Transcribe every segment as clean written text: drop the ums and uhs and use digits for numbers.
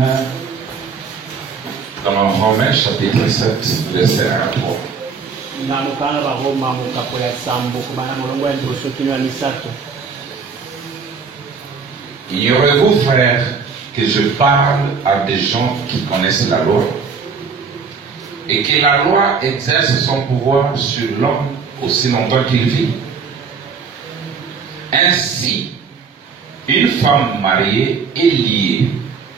meurt. Dans Romains chapitre 7, verset 1 à 3. Ignorez-vous, frères, que je parle à des gens qui connaissent la loi et que la loi exerce son pouvoir sur l'homme aussi longtemps qu'il vit. Ainsi, une femme mariée est liée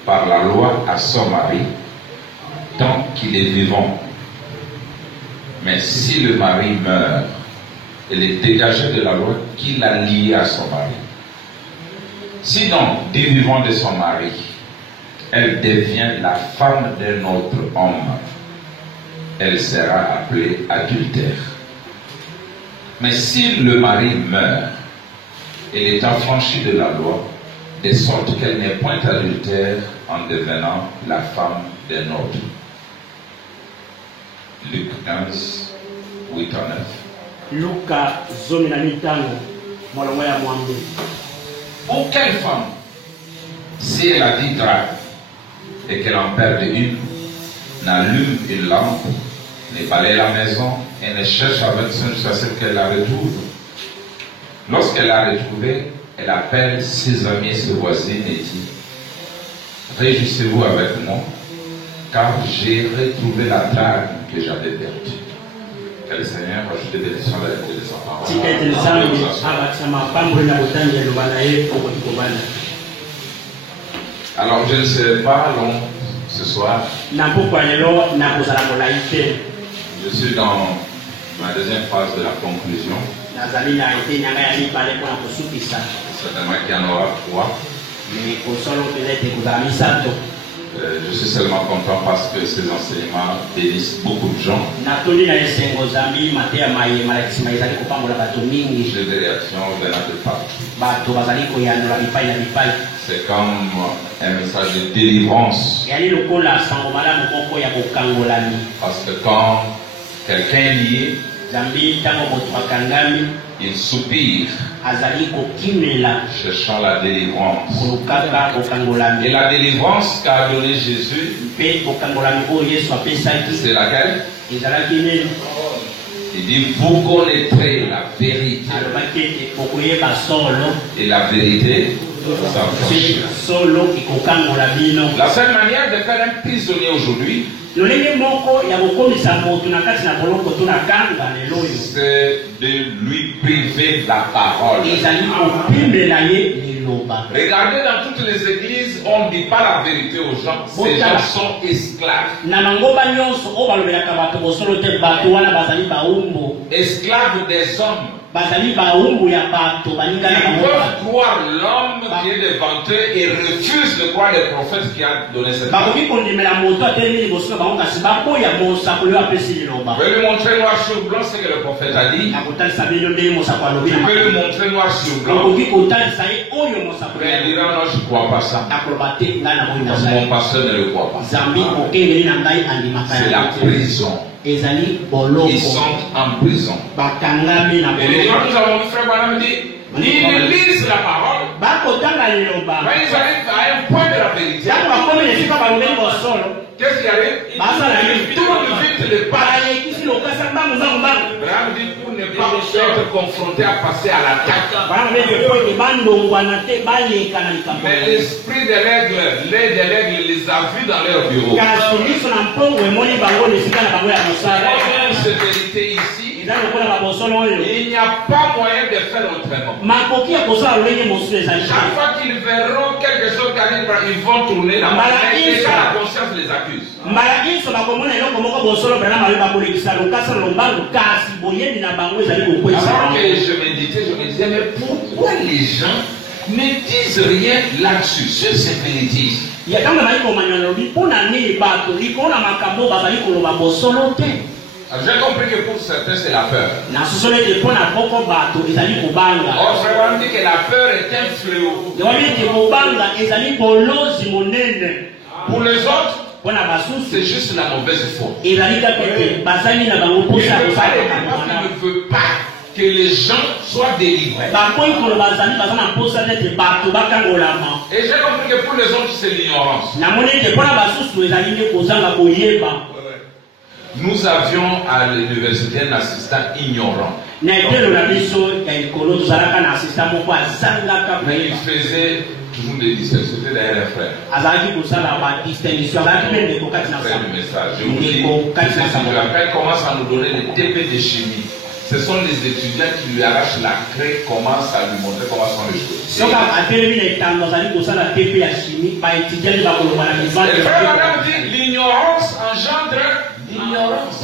par la loi à son mari tant qu'il est vivant. Mais si le mari meurt, elle est dégagée de la loi qui l'a liée à son mari. Si donc, du vivant de son mari, elle devient la femme d'un autre homme, elle sera appelée adultère. Mais si le mari meurt, elle est affranchie de la loi, de sorte qu'elle n'est point adultère en devenant la femme d'un autre. Luc 15, 8 à 9. Luka zominamitano mwalongo ya mwambe. Ou quelle femme, si elle a 10 drachmes et qu'elle en perd une, n'allume une lampe, ne balaye la maison et ne cherche avec soin jusqu'à ce qu'elle la retrouve. Lorsqu'elle l'a retrouvée, elle appelle ses amis et ses voisines et dit: réjouissez-vous avec moi, car j'ai retrouvé la drachme que j'avais perdue. Que le Seigneur ajoute des bénédictions à la vie des enfants. Alors je ne serai pas long ce soir. Je suis dans ma deuxième phase de la conclusion. Certainement qu'il y en aura 3. Je suis seulement content parce que ces enseignements bénissent beaucoup de gens. J'ai des réactions venant de partout. C'est comme un message de délivrance. Parce que quand quelqu'un est lié, il soupire, cherchant la délivrance. Et la délivrance qu'a donné Jésus, c'est laquelle? Il dit: vous connaîtrez la vérité. Et la vérité vous affranchira. La seule manière de faire un prisonnier aujourd'hui, c'est de lui priver la parole. Regardez, dans toutes les églises, on ne dit pas la vérité aux gens. Ces gens sont esclaves. Esclaves des hommes. Ils peuvent croire l'homme qui est devant eux et refusent de croire le prophète qui a donné cette parole. Vous pouvez lui montrer noir sur blanc ce que le prophète a dit. Vous pouvez lui montrer noir sur blanc. Mais il dira: non, je ne crois pas ça. Parce que mon pasteur ne le croit pas. C'est la prison. Ils sont en prison. Et les gens, nous avons vu frère Branham dire, ils lisent la parole. Mais ils arrivent à un point de la vérité. Qu'est-ce qui arrive? Ils tournent vite le page. Branham dit: pour ne pas être confronté à passer à l'attaque. Mais l'esprit de l'aigle les a vus dans leur bureau. Cette vérité ici, il n'y a pas moyen de faire autrement. Chaque fois qu'ils verront quelque chose qui arrive, ils vont tourner la main et la conscience les accuse. Alors que je me disais, mais pourquoi les gens ne disent rien là-dessus, sur ces vérités? J'ai compris que pour certains c'est la peur. Or, frère, on dit que la peur est un fléau. Pour les autres, c'est juste la mauvaise foi. Il ne veut pas que les gens soient délivrés. Et j'ai compris que pour les autres, c'est l'ignorance. Nous avions à l'université un assistant ignorant. Mais il faisait toujours des distinctions. C'était d'ailleurs un frère. Frère du message. Je vous dis, je me rappelle, commence à nous donner des TP de chimie. Ce sont les étudiants qui lui arrachent la craie, commencent à lui montrer comment sont les choses. Et le frère madame dit, l'ignorance engendre l'ignorance.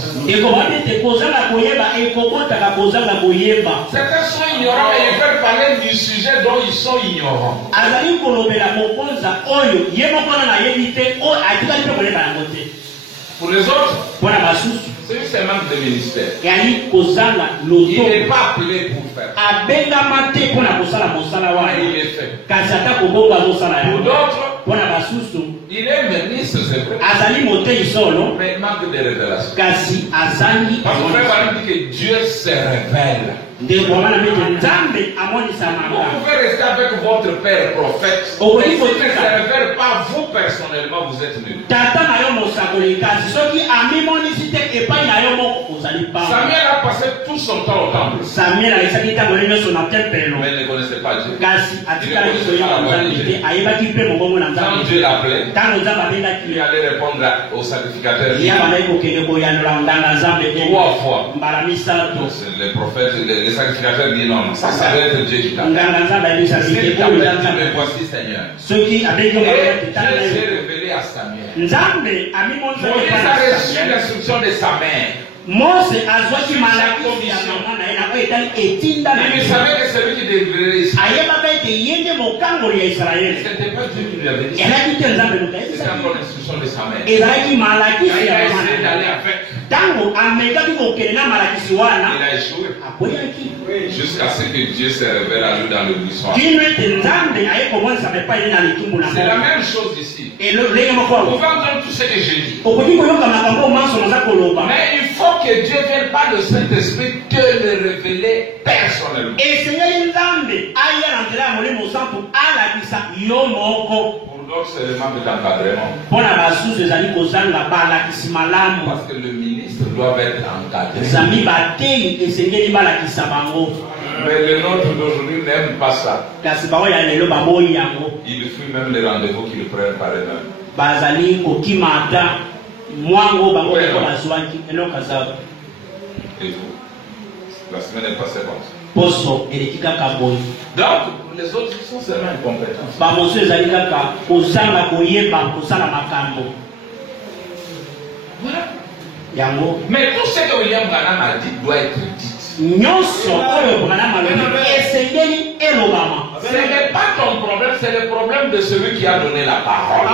Certains sont ignorants et ils veulent parler du sujet dont ils sont ignorants. Pour les autres, c'est juste un manque de ministère. Il n'est pas appelé pour faire. Il est fait. Pour d'autres, il est ministre, c'est vrai. Mais il manque de révélation. Parce que frère dit que Dieu se révèle. Vous pouvez rester avec votre père prophète. Si Dieu ne se révèle pas, vous personnellement, vous êtes nuls. Samuel a passé tout son temps au temple. Mais il ne connaissait pas Dieu. Quand Dieu l'appelait, il allait répondre au sacrificateur 3 fois. Les prophètes, les sacrificateurs disent non, ça va être Dieu qui t'appelle. Si t'appelles, tu me voici Seigneur. Et Dieu s'est révélé à Samuel. Moïse a reçu l'instruction de sa mère. Il savait que celui qui délivrait Israël. C'était pas Dieu qui lui avait dit. C'était encore l'instruction de sa mère. Il a essayé d'aller avec. Il a échoué. Jusqu'à ce que Dieu se révèle à lui dans le buisson. C'est la même chose ici. Vous pouvez entendre tout ce que j'ai dit. Mais il faut que Dieu vienne par le Saint-Esprit te le révéler personnellement. Pour d'autres, c'est le manque d'encadrement. Parce que le ministre doit être encadré. Mais le nôtre d'aujourd'hui n'aime pas ça. Il fuit même les rendez-vous qu'ils prennent par eux-mêmes. Et vous, la semaine est passée comme ça. Donc, les autres sont seulement incompétents. Voilà. Mais tout ce que William Branham a dit doit être dit. Ce n'est pas ton problème, c'est le problème de celui qui a donné la parole.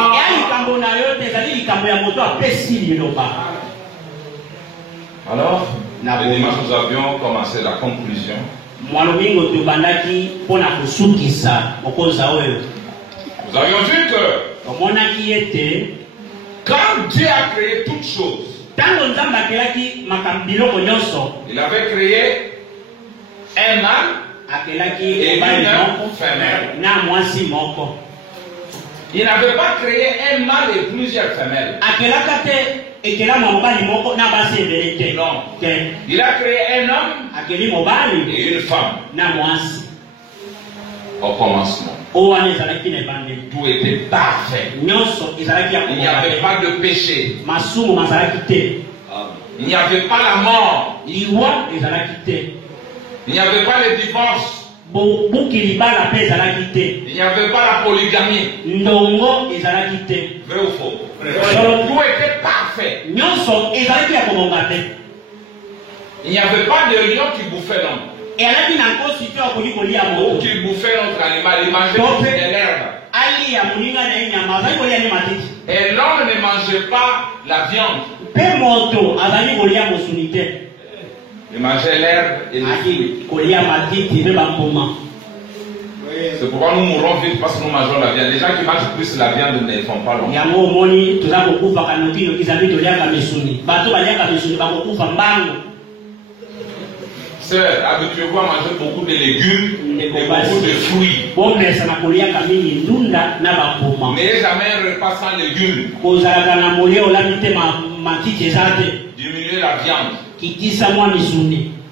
Alors, le dimanche, nous avions commencé la conclusion. Nous avions vu que quand Dieu a créé toutes choses, il avait créé un mâle et une femelle. Il n'avait pas créé un mâle et plusieurs femelles. Non. Il a créé un homme et une femme. Au commencement. Tout était parfait. Il n'y avait pas de péché. Il n'y avait pas la mort. Il n'y avait pas le divorce. Il n'y avait pas la polygamie. Vrai ou faux? Tout était parfait. Il n'y avait pas de lion qui bouffait l'homme. Ou qui bouffait notre animal. Il mangeait de l'herbe. Et l'homme ne mangeait pas la viande. Il mangeait l'herbe et les fruits. C'est pourquoi nous mourrons vite parce que nous mangeons la viande. Les gens qui mangent plus la viande ne font pas longtemps. Sœurs, habituez-vous à manger beaucoup de légumes et beaucoup de fruits. Mais jamais un repas sans légumes. Diminuez la viande.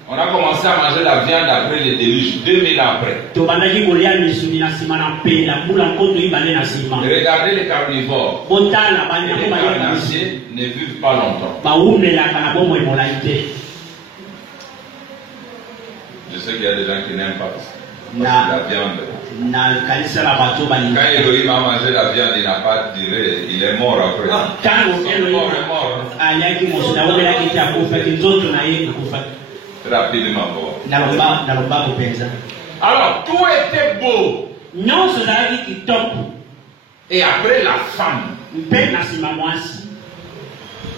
On a commencé à manger la viande après les déluges, 2000 ans après. Regardez les carnivores. Les carnassiers ne vivent pas longtemps. Je sais qu'il y a des gens qui n'aiment pas la viande. Quand Elohim a mangé la viande, il n'a pas duré, il est mort après. Son corps est mort. Rapidement mort. Alors, tout était beau. Et après, la femme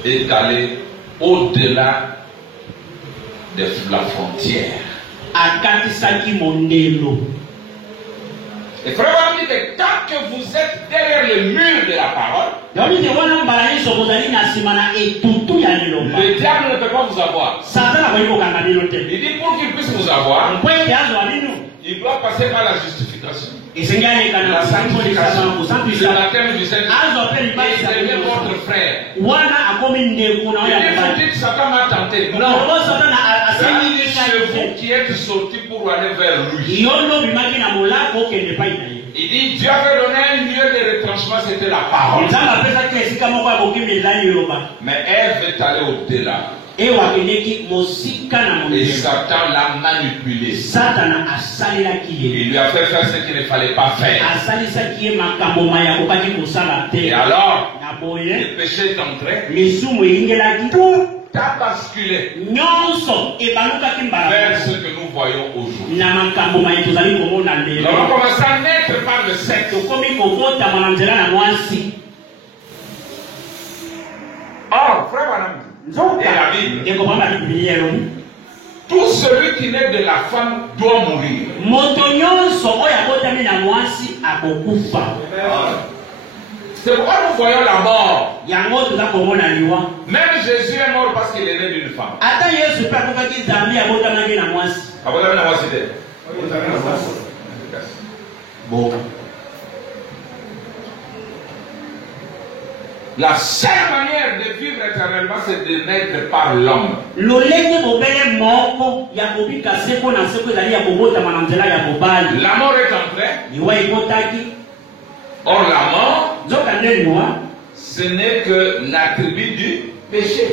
est allée au-delà de la frontière. Et frère, on dit que tant que vous êtes derrière le mur de la parole, le diable ne peut pas vous avoir. Il dit pour qu'il puisse vous avoir, il doit passer par la justification. La sanctification, le baptême du Saint-Esprit. Il devient votre frère. Il dit, vous dites, Satan m'a tenté. Non. C'est vous qui êtes sortis pour aller vers lui. Il dit, Dieu avait donné un lieu de retranchement, c'était la parole. Mais Ève est allée au-delà. Et Satan l'a manipulé. Il lui a fait faire ce qu'il ne fallait pas faire. Et alors, le péché est entré. Tout a basculé vers ce que nous voyons aujourd'hui. Donc on commence à naître par le sexe. Or, frère Madame, et la Bible, tout celui qui naît de la femme doit mourir. C'est pourquoi nous voyons la mort. Même Jésus est mort parce qu'il est né d'une femme. Bon. La seule manière de vivre éternellement, c'est de naître par l'homme. La mort est entrée. Or, la mort, ce n'est que l'attribut du péché.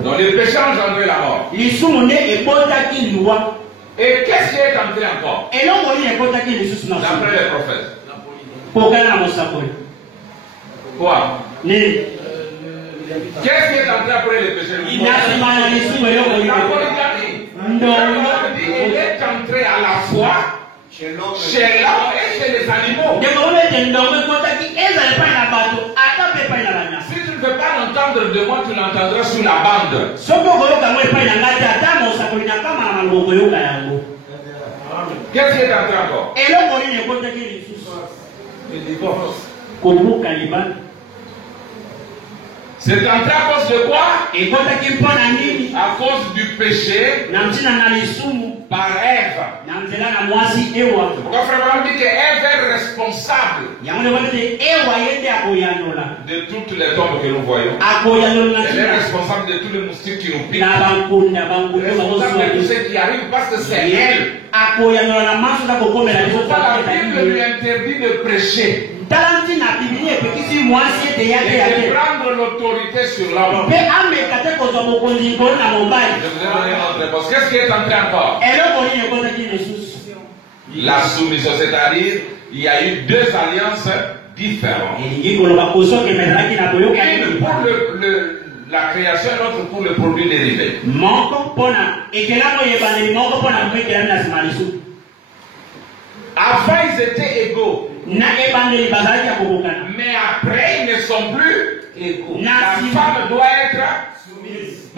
Donc, le péché a engendré la mort. Et qu'est-ce qui est entré encore? D'après les prophètes. Quoi? Qu'est-ce qui est entré après le péché? Il est entré à la fois chez l'homme et chez les animaux. Si tu ne peux pas l'entendre de moi, tu l'entendras sur la bande. Qu'est-ce qui est entré encore? Le divorce. C'est entré à cause de quoi? À cause du péché par Ève. Pourquoi frère Branham dit que Ève est responsable de toutes les tombes que nous voyons. Elle est responsable de tous les moustiques qui nous piquent. Elle est responsable de tout ce qui arrive parce que c'est elle. Pourquoi la Bible lui interdit de prêcher et de prendre l'autorité sur l'homme. Je vous ai donné notre réponse. Qu'est-ce qui est entré encore? La soumission, c'est-à-dire il y a eu deux alliances différentes. Une pour la création et l'autre pour le produit dérivé. Avant ils étaient égaux. Mais après ils ne sont plus égaux. La femme doit être soumise.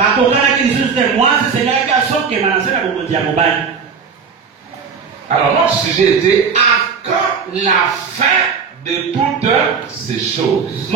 Alors notre sujet était à quand la fin de toutes ces choses.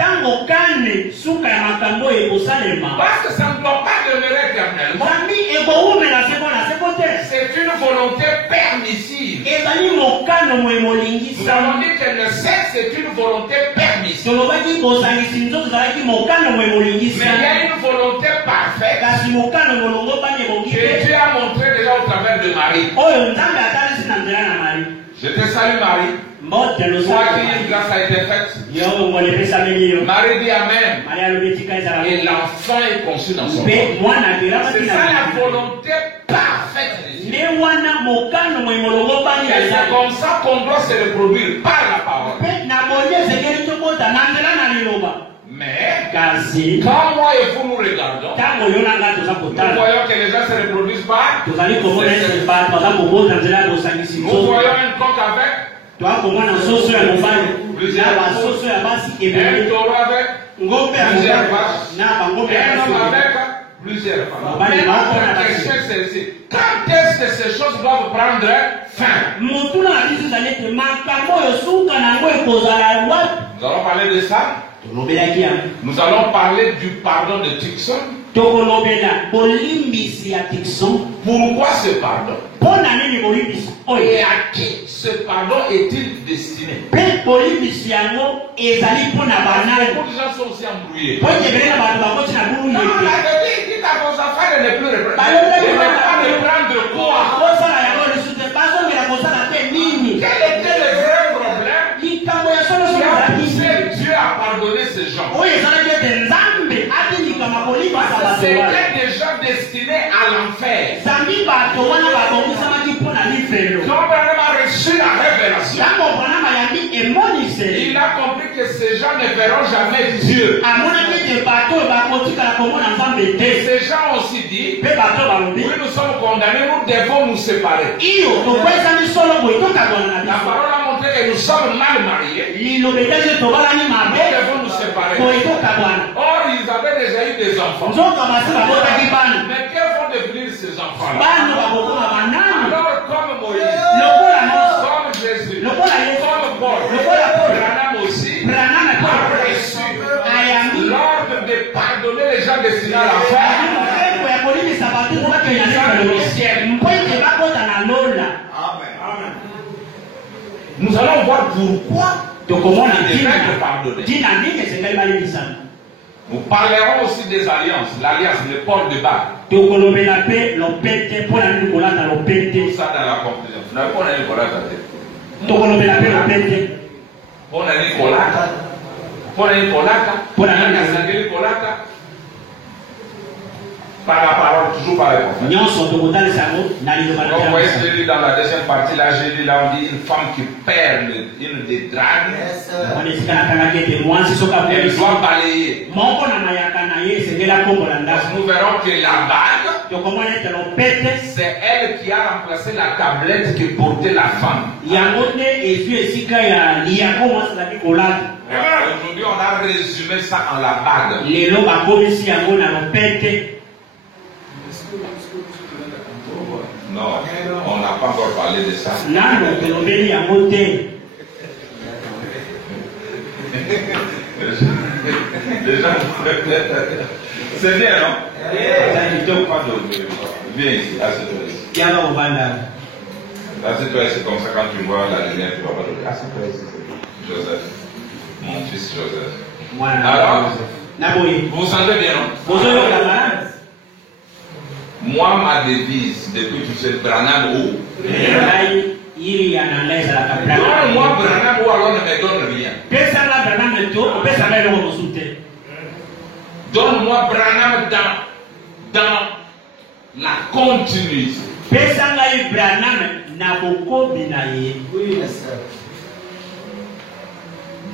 tango kane suka ya makambo ekosalema parce que ça ne doit pas demeurer éternellement. zambi ekoumela seko na seko te. C'est une volonté permissive. ezali mokano mwe Nous molingisa. avons dit que le sexe est une volonté permissive. tolobaki bozangisi nzoto ezalaki mokano mwe Mais molingisa. il y a une volonté parfaite kasi mokano molongo bani ebongi que te Dieu a montré déjà au travers de Marie. oyo nzambe atalisi na nzela na mari. Je te salue Marie. mbote Toi losaka qui une grâce a été faite. yo ngolo epesameli yo. Marie dit Amen. mari alobi etika ezala Et l'enfant est conçu dans son mpe corps. mwana C'est akelabaki ça la na volonté parfaite de Dieu. nde wana mokano mwe molongo bani Et c'est ezali. comme ça qu'on doit se reproduire par la parole. mpe na boye ezengeli tokota na nzela na liloba. Mais kasi quand moi et vous nous regardons, ntango yo na ngai toza nous kotala voyons que les gens se reproduisent par. tozali komona ete bato baza kobota nzela ya bosangisi Nous nzoto. voyons un coq avec, twakomona soso ya mobali na basoso ya basi un ebele taureau avec, ngombe ya plusieurs mobali vaches, na bangombe ya un homme basi. avec plusieurs femmes. Bah, Mais bah, notre bah, question est celle-ci. Quand est-ce que ces choses doivent prendre fin? motuna na biso ezali ete makambo oyo suka nango ekozala wapi. Nous allons parler de ça. tolobelaki yango Nous allons parler du pardon de Tixon. tokolobela bolimbisi ya tikson. Pourquoi ce pardon? mpo na nini bolimbisi Et oyo à qui ce pardon est-il destiné? mpe bolimbisi yango ezali mpo na banani. Beaucoup de gens sont aussi embrouillés. po ebele na bato bakoti na bulu Non, yeke la Bible dit à vos enfants de ne plus reprendre. Bah, De ne pas reprendre quoi? kosala yango lisusu te bazongela kosala te nini. Quel était le vrai problème likambo ya solo qui solo a ezalaki poussé nini? Dieu à pardonner ces gens? oyo ezalaki ete nzambe atindikama kolimbisa Parce que bato wana. c'était des gens destinés à l'enfer. zambi bato wana babongisamaki mpo na lifelo. Quand Abraham a reçu la révélation, ntango branama yambi emoniseli il a compris que ces gens ne verront jamais Dieu. amonaki ete bato oyo bakotikala komona nzambe Et te. ces gens ont aussi dit, mpe bato balobi oui, nous sommes condamnés, nous devons nous séparer. iyo tokwezani solo boye tokabwana na La biso. parole a montré que nous sommes mal mariés. liloba etaki tobalani Nous mabe devons nous séparer. boye tokabwana. Or, ils avaient déjà eu des enfants. nzoka basi babotaki bana Mais que vont devenir ces enfants-là? bana bakokoma banani Alors, comme Moïse, lokola moso comme Jésus, lokola yesu comme Paul, lokola Paul. Branham aussi, branama a reçu ayambi l'ordre de pardonner les gens destinés à l'enfer. mpepo ya kolimisa bato bakenya lifelo mpo ete bakota na lola. Nous allons voir pourquoi tokomona il devrait être pardonné. ntina nini esengai balimbisana. Nous parlerons aussi des alliances, l'alliance, le port de bas. tokolobela mpe lopete mpo na nini kolata Tout lopete. ça dans la conclusion. Vous n'avez pas un Nicolas. tokolobela mpe lopete On a Nicolas. On a Nicolas. Pour la Nicolas. Par la parole, toujours par les prophètes. nyonso tokotalisa yango na liloba na Donc, vous voyez, Nzambe. je lis dans la deuxième partie, là, j'ai lu, là, on dit une femme qui perd une des dragues, wana esika nakangaki ete mwasi soki elle akolisi doit balayer. moko na mayaka na ye esengeli akombola Parce ndako. que nous verrons que la bague, tokomona ete lopete c'est elle qui a remplacé la tablette que portait la femme. yango nde ezwi esika ya liyango mwasi azalaki kolata. Aujourd'hui, on a résumé ça en la bague. lelo bakomisi yango na lopete. Non, on n'a pas encore parlé de ça. nano tolobeli yango te. Les gens, c'est bien, non? Viens ici, assieds-toi ici. yanga kobanda Assieds-toi ici, comme ça, quand tu vois la lumière, tu vas pas te dire, assieds-toi ici, Joseph, mon fils Joseph. mwana Alors, na boye vous vous sentez bien, non? bozoyoka malade. Moi, ma devise, depuis que tu sais Branham où? ngai ili ya na ngai ezalaka Donne-moi Branham ou alors ne me donne rien. pesanga braname to opesanga eloko mosusu te. Donne-moi Branham dans la continuité. pesanga ye braname na bokobi na ye.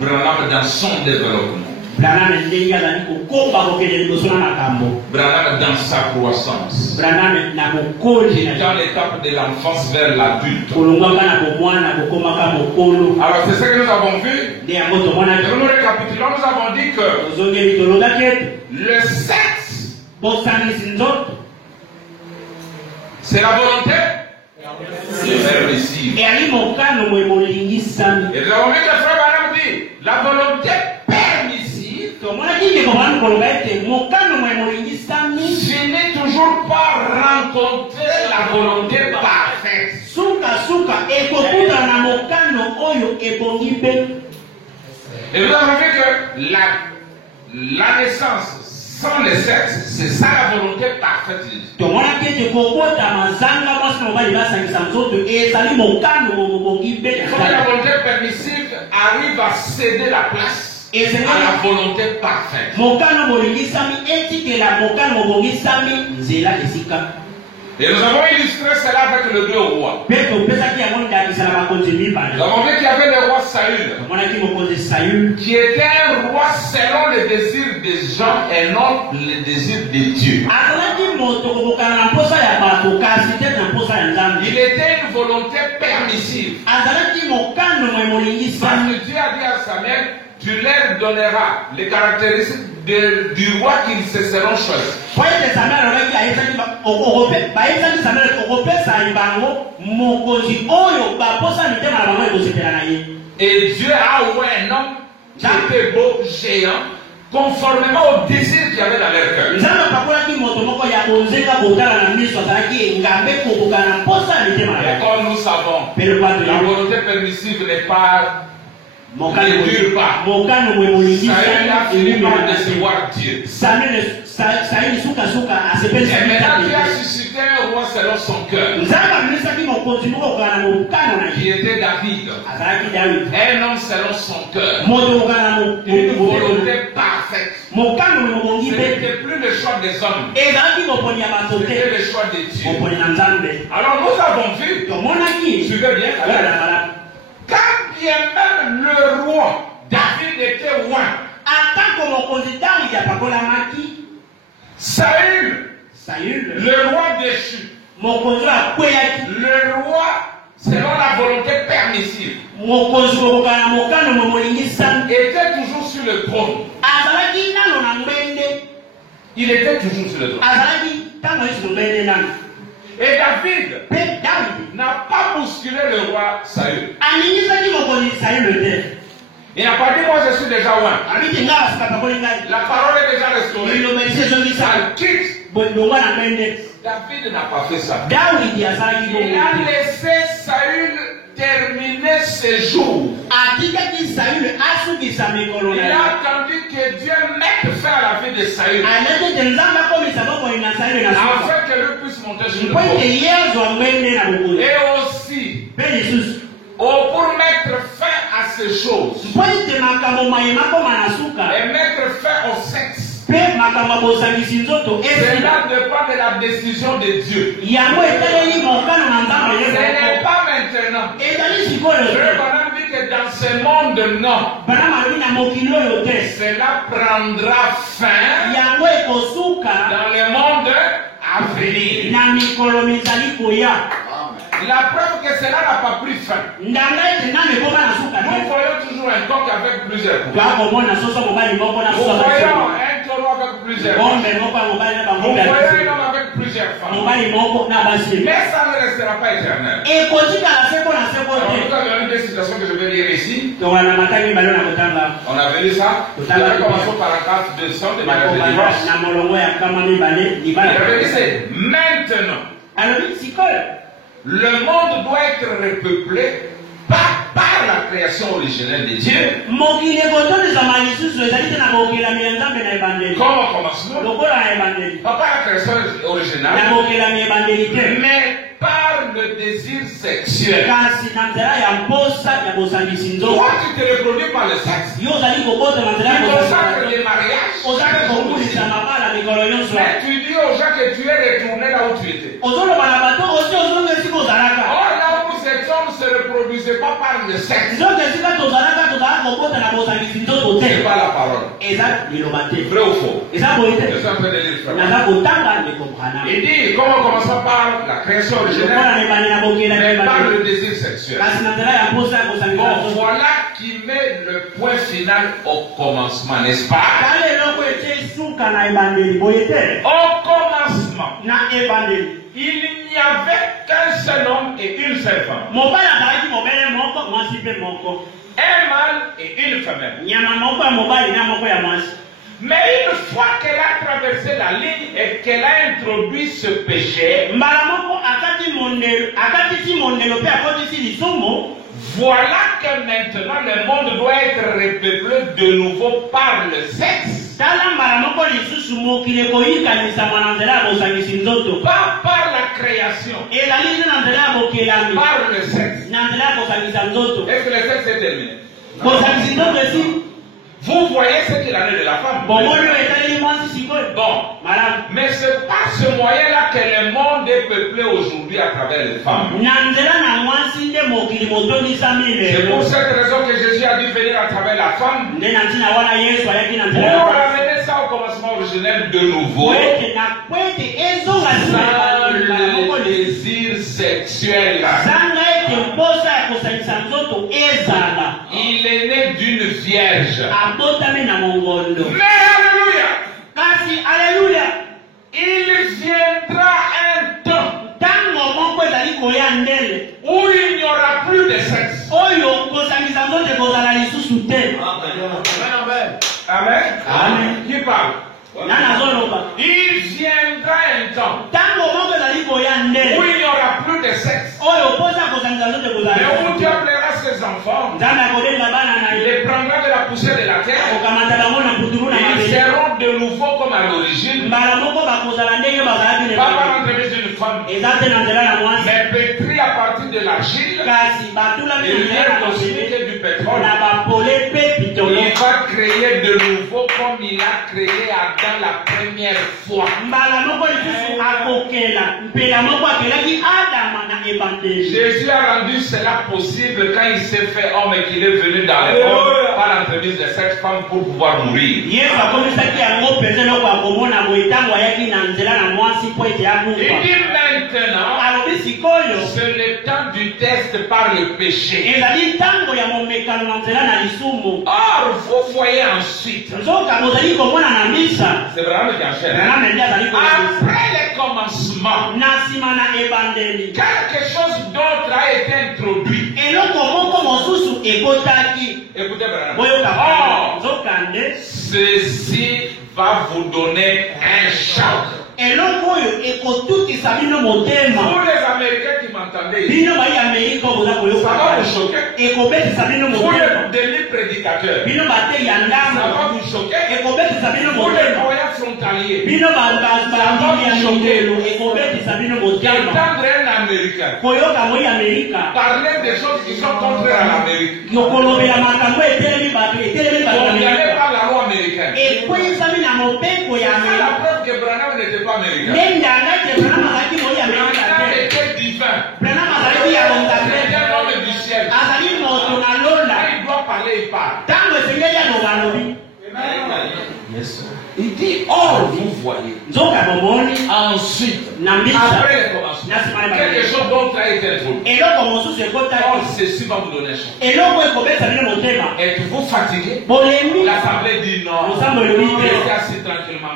Branham dans son développement. braname ndenge azali kokomba kokende liboso na makambo. Branham dans sa croissance. braname na bokoli na Dans l'étape de l'enfance vers l'adulte. kolongwaka na bomwana kokomaka mokolo. Alors c'est ce que nous avons vu. nde yango tomonaki Et nous récapitulons, nous avons dit que tozongeli tolobaki ete le sexe, bosangisi nzoto c'est la volonté permissive. eyali mokano mwe molingisami. Et nous avons vu que frère Branham dit, la volonté permissive finit toujours par rencontrer la volonté parfaite. Et vous avez vu que la naissance sans le sexe, c'est ça la volonté parfaite de Dieu. Quand la volonté permissive arrive à céder la place à la volonté parfaite. Et nous avons illustré cela avec le 2 rois. Nous avons vu qu'il y avait le roi Saül, qui était un roi selon le désir des gens et non le désir de Dieu. Il était une volonté permissive. Parce que Dieu a dit à Samuel, tu leur donneras les caractéristiques du roi qu'ils se seront choisis. Et Dieu a oué un homme qui était beau, géant, conformément au désir qu'il y avait dans leur cœur. Et comme nous savons, la volonté permissive n'est pas... ne dure pas. Saül a fini par décevoir Dieu. Et maintenant Dieu a suscité un roi selon son cœur, qui était David, un homme selon son cœur, une volonté parfaite. Ce n'était plus le choix des hommes, c'était le choix de Dieu. Alors nous avons vu, suivez bien, quand bien même le roi David était loin, Saül, le roi déchu, le roi selon la volonté permissive, était toujours sur le trône. Il était toujours sur le trône. Et David n'a pas bousculé le roi Saül. Il n'a pas dit moi je suis déjà loin. La parole est déjà restaurée. Quitte. David n'a pas fait ça. Il a laissé Saül terminer ses jours. Il a attendu que Dieu mette fin à la vie de Saül, afin que lui puisse monter sur le trône. Et aussi, pour mettre fin à ces choses et mettre fin au sexe, cela dépend de la décision de Dieu. Ce n'est pas maintenant. Je dit que dans ce monde, non. Cela prendra fin dans le monde à venir. La preuve que cela n'a pas pris fin. Nous voyons toujours un coq avec plusieurs coups. Nous voyons un taureau avec plusieurs femmes. Nous voyons un homme avec plusieurs femmes. Mais ça ne restera pas éternel. Nous avons une des situations que je vais lire ici. On a vu ça. Nous avons commencé par la carte de sang de mariage de divorce. Il avait dit c'est maintenant. Le monde doit être repeuplé par la création originelle de Dieu. Comme au commencement, pas par la création originale, mais par le désir sexuel. Toi, tu te reproduis par le sexe. Tu consacres les mariages. Mais tu dis aux gens que tu es retourné là où tu étais. Or, là où cet homme ne se reproduisait pas par le sexe, c'est pas la parole. Vrai ou faux? Je suis en train de lire. Il dit, comment commençons par la création originelle, mais par le désir sexuel. Bon, voilà qui met le point final au commencement, n'est-ce pas? Au commencement, il n'y avait qu'un seul homme et une seule femme. Un mâle et une femelle. Mais une fois qu'elle a traversé la ligne et qu'elle a introduit ce péché, voilà que maintenant le monde doit être repeuplé de nouveau par le sexe. Pas par la création. Par le sexe. Est-ce que le sexe est terminé? Vous voyez ce qu'il en est de la femme. Bon, mais c'est par ce moyen-là que le monde est peuplé aujourd'hui à travers les femmes. C'est pour cette raison que Jésus a dû venir à travers la femme pour ramener ça au commencement originel de nouveau. Sans le désir sexuel. Il est né d'une vierge. Mais alléluia. Il viendra un temps où il n'y aura plus de sexe. Amen. Amen. Qui parle? Il viendra un temps où il n'y aura plus de sexe. Mais où Dieu appellera ses enfants, il les prendra de la poussière de la terre, ils seront de nouveau comme à l'origine, pas par l'entremise d'une femme, mais pétris à partir de l'argile, ils viennent constituer du pétrole. Il va créer de nouveau comme il a créé Adam la première fois. Jésus a rendu cela possible quand il s'est fait homme et qu'il est venu dans les mondes par l'entremise de cette femme pour pouvoir mourir. Il dit maintenant, c'est le temps du test par le péché. Or, vous voyez ensuite, c'est vraiment le cancer. Après le commencement, quelque chose d'autre a été introduit. Écoutez, ceci va vous donner un choc. Pour les Américains qui m'entendez, ça va vous choquer. Pour les demi-prédicateurs, ça va vous choquer. Pour les croyants frontaliers, ça va vous choquer. D'entendre un Américain parler des choses qui sont contraires à l'Amérique, condamnées par la loi américaine. C'est la preuve que Branham n'était pas américain. Branham était divin. C'était un homme du ciel. Quand il doit parler, il parle. Il dit, or vous voyez. Ensuite, après le commencement, quelque chose d'autre a été introduit. Or ceci va vous donner chaud. Êtes-vous fatigué? L'assemblée dit non. Restez assis tranquillement.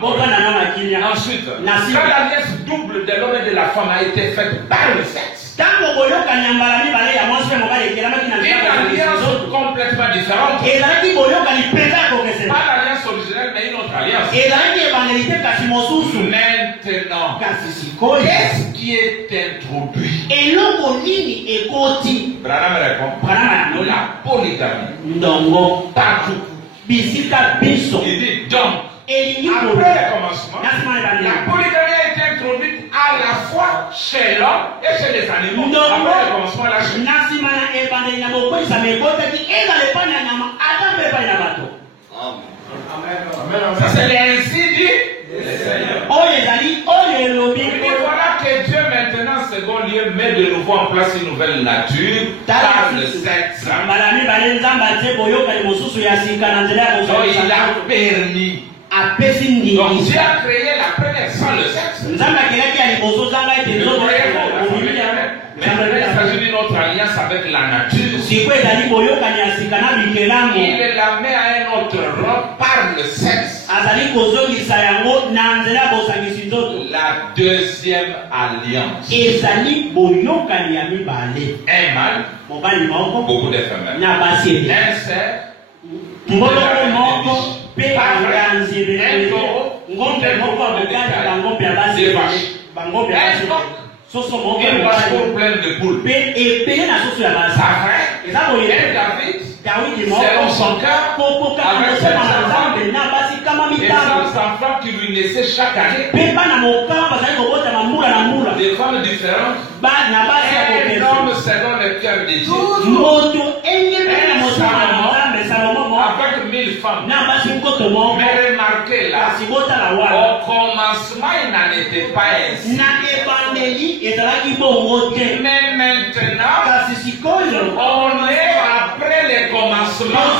Ensuite, quand l'alliance double de l'homme et de la femme a été faite par le sexe, une alliance complètement différente. Pas l'alliance originelle, mais une autre alliance. Maintenant, qu'est-ce qui est introduit? Branham répond, la polygamie. Partout. Il dit donc, après le commencement, la polygamie a été introduite à la fois chez l'homme et chez les animaux. Après le commencement, la ça c'est ainsi dit le Seigneur. Et voilà que Dieu maintenant, second lieu, met de nouveau en place une nouvelle nature par le sexe. Donc il a permis. Donc Dieu a créé la première sans le sexe. Mais il s'agit d'une autre alliance avec la nature. Il la met à un autre rang par le sexe. La deuxième alliance. Un mâle, beaucoup de femelles. Un cerf, un taureau, des vaches, un coq, une vache pleine de poules. Ça fait David, selon son cœur, avec ses enfants, et 100 enfants qui lui naissaient chaque année, des femmes différentes, un homme selon le cœur de Dieu, avec 1000 femmes. Mais remarquez là, au commencement il n'en était pas ainsi. Mais maintenant, on est après les commencements.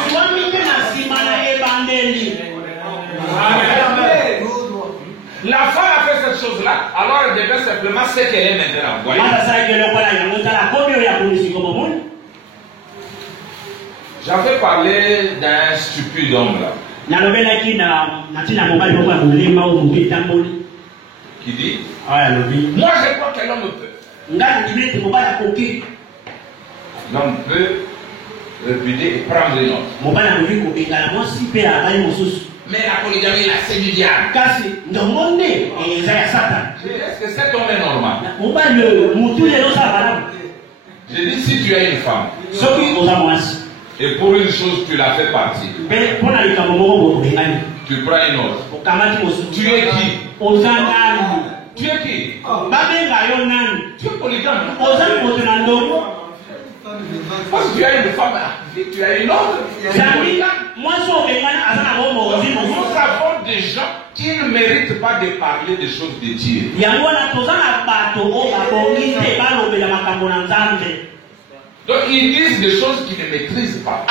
La femme a fait cette chose-là, alors elle devait simplement ce qu'elle est maintenant. Voyez? J'avais parlé d'un stupide homme là. Qui dit, moi je crois que l'homme peut. L'homme peut repudier et prendre une autre. Mais la polygamie là, c'est du diable. Est-ce que cet homme est normal? Je dis, si tu as une femme, et pour une chose tu la fais partie, tu prends une autre. Tu es qui? Tu es qui? Tu es polygame. Parce que tu as une femme, tu as une autre. Nous avons des gens qui ne méritent pas de parler des choses de Dieu. Donc ils disent des choses qu'ils ne maîtrisent pas.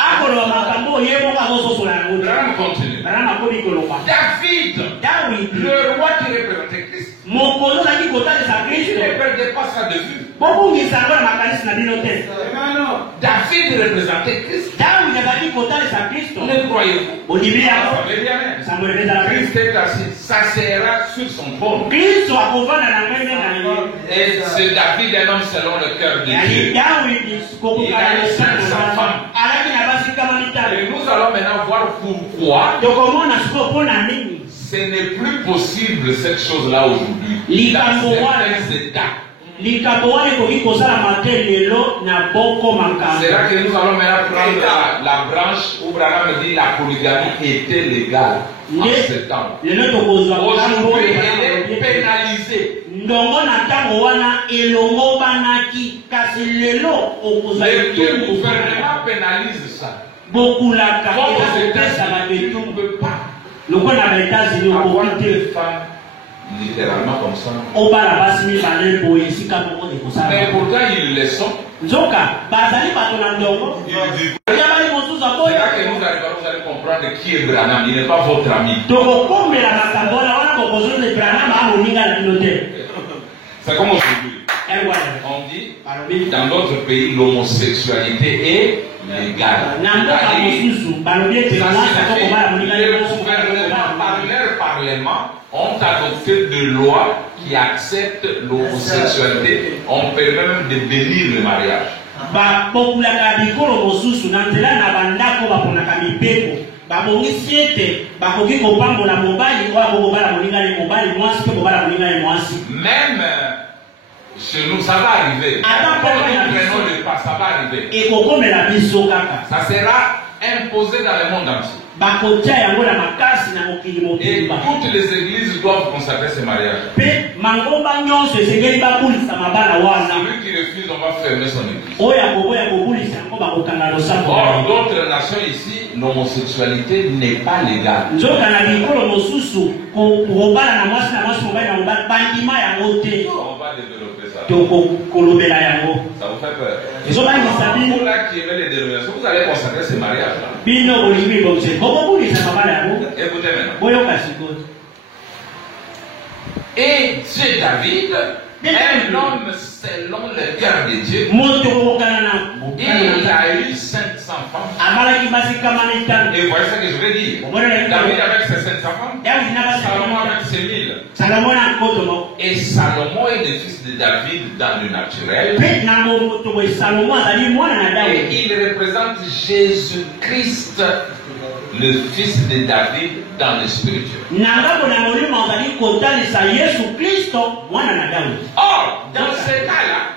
Continue. David, le roi qui représentait Christ, il ne perdait pas ça de vue. David représentait Christ. Ne croyez-vous? Christ est assis, ça sera sur son trône. Et c'est David, un homme selon le cœur de Dieu. Il a eu 500 femmes. Et nous allons maintenant voir pourquoi ce n'est plus possible cette chose-là aujourd'hui. Dans certains états. C'est là que nous allons maintenant prendre la branche où Branham dit la polygamie était légale en ce temps. Aujourd'hui, elle est pénalisée. Le gouvernement pénalise ça. Comme aux États-Unis, on ne peut pas avoir des femmes littéralement comme ça. Mais pourtant ils le sont. C'est là que nous allez comprendre qui est Branham. Il n'est pas votre ami. C'est comme aujourd'hui. On dit dans notre pays l'homosexualité est légale. Les gouvernements par leur parlement ont adopté des lois qui acceptent l'homosexualité. On peut même de bénir le mariage. Même chez nous, ça va arriver. Ça va arriver. Ça sera imposé dans le monde entier. Et toutes les églises doivent consacrer ce mariage. Celui qui refuse, on va fermer son église. Or, d'autres nations ici, l'homosexualité n'est pas légale. On va développer ça. Ça vous fait peur? Vous là qui aimez les dénominations, vous allez consacrer ce mariage-là. Écoutez maintenant. Et Dieu David, un homme selon le cœur de Dieu, il a eu 500 femmes. Et voyez ce que je vais dire. David avec ses 500 femmes, Salomon avec ses 1000. Et Salomon est le fils de David dans le naturel. Et il représente Jésus-Christ le fils de David dans le spirituel. Or, dans ce cas-là,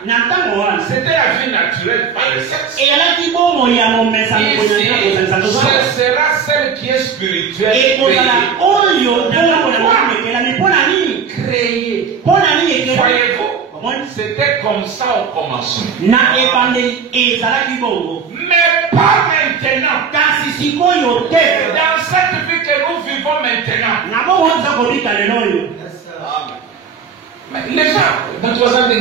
c'était la vie naturelle par le sexe. Ici, ce sera celle qui est spirituelle. Créée. Voyez-vous, c'était comme ça au commencement. Mais pas maintenant. Dans cette vie que nous vivons maintenant. Mais les gens, dans 3 ans, dit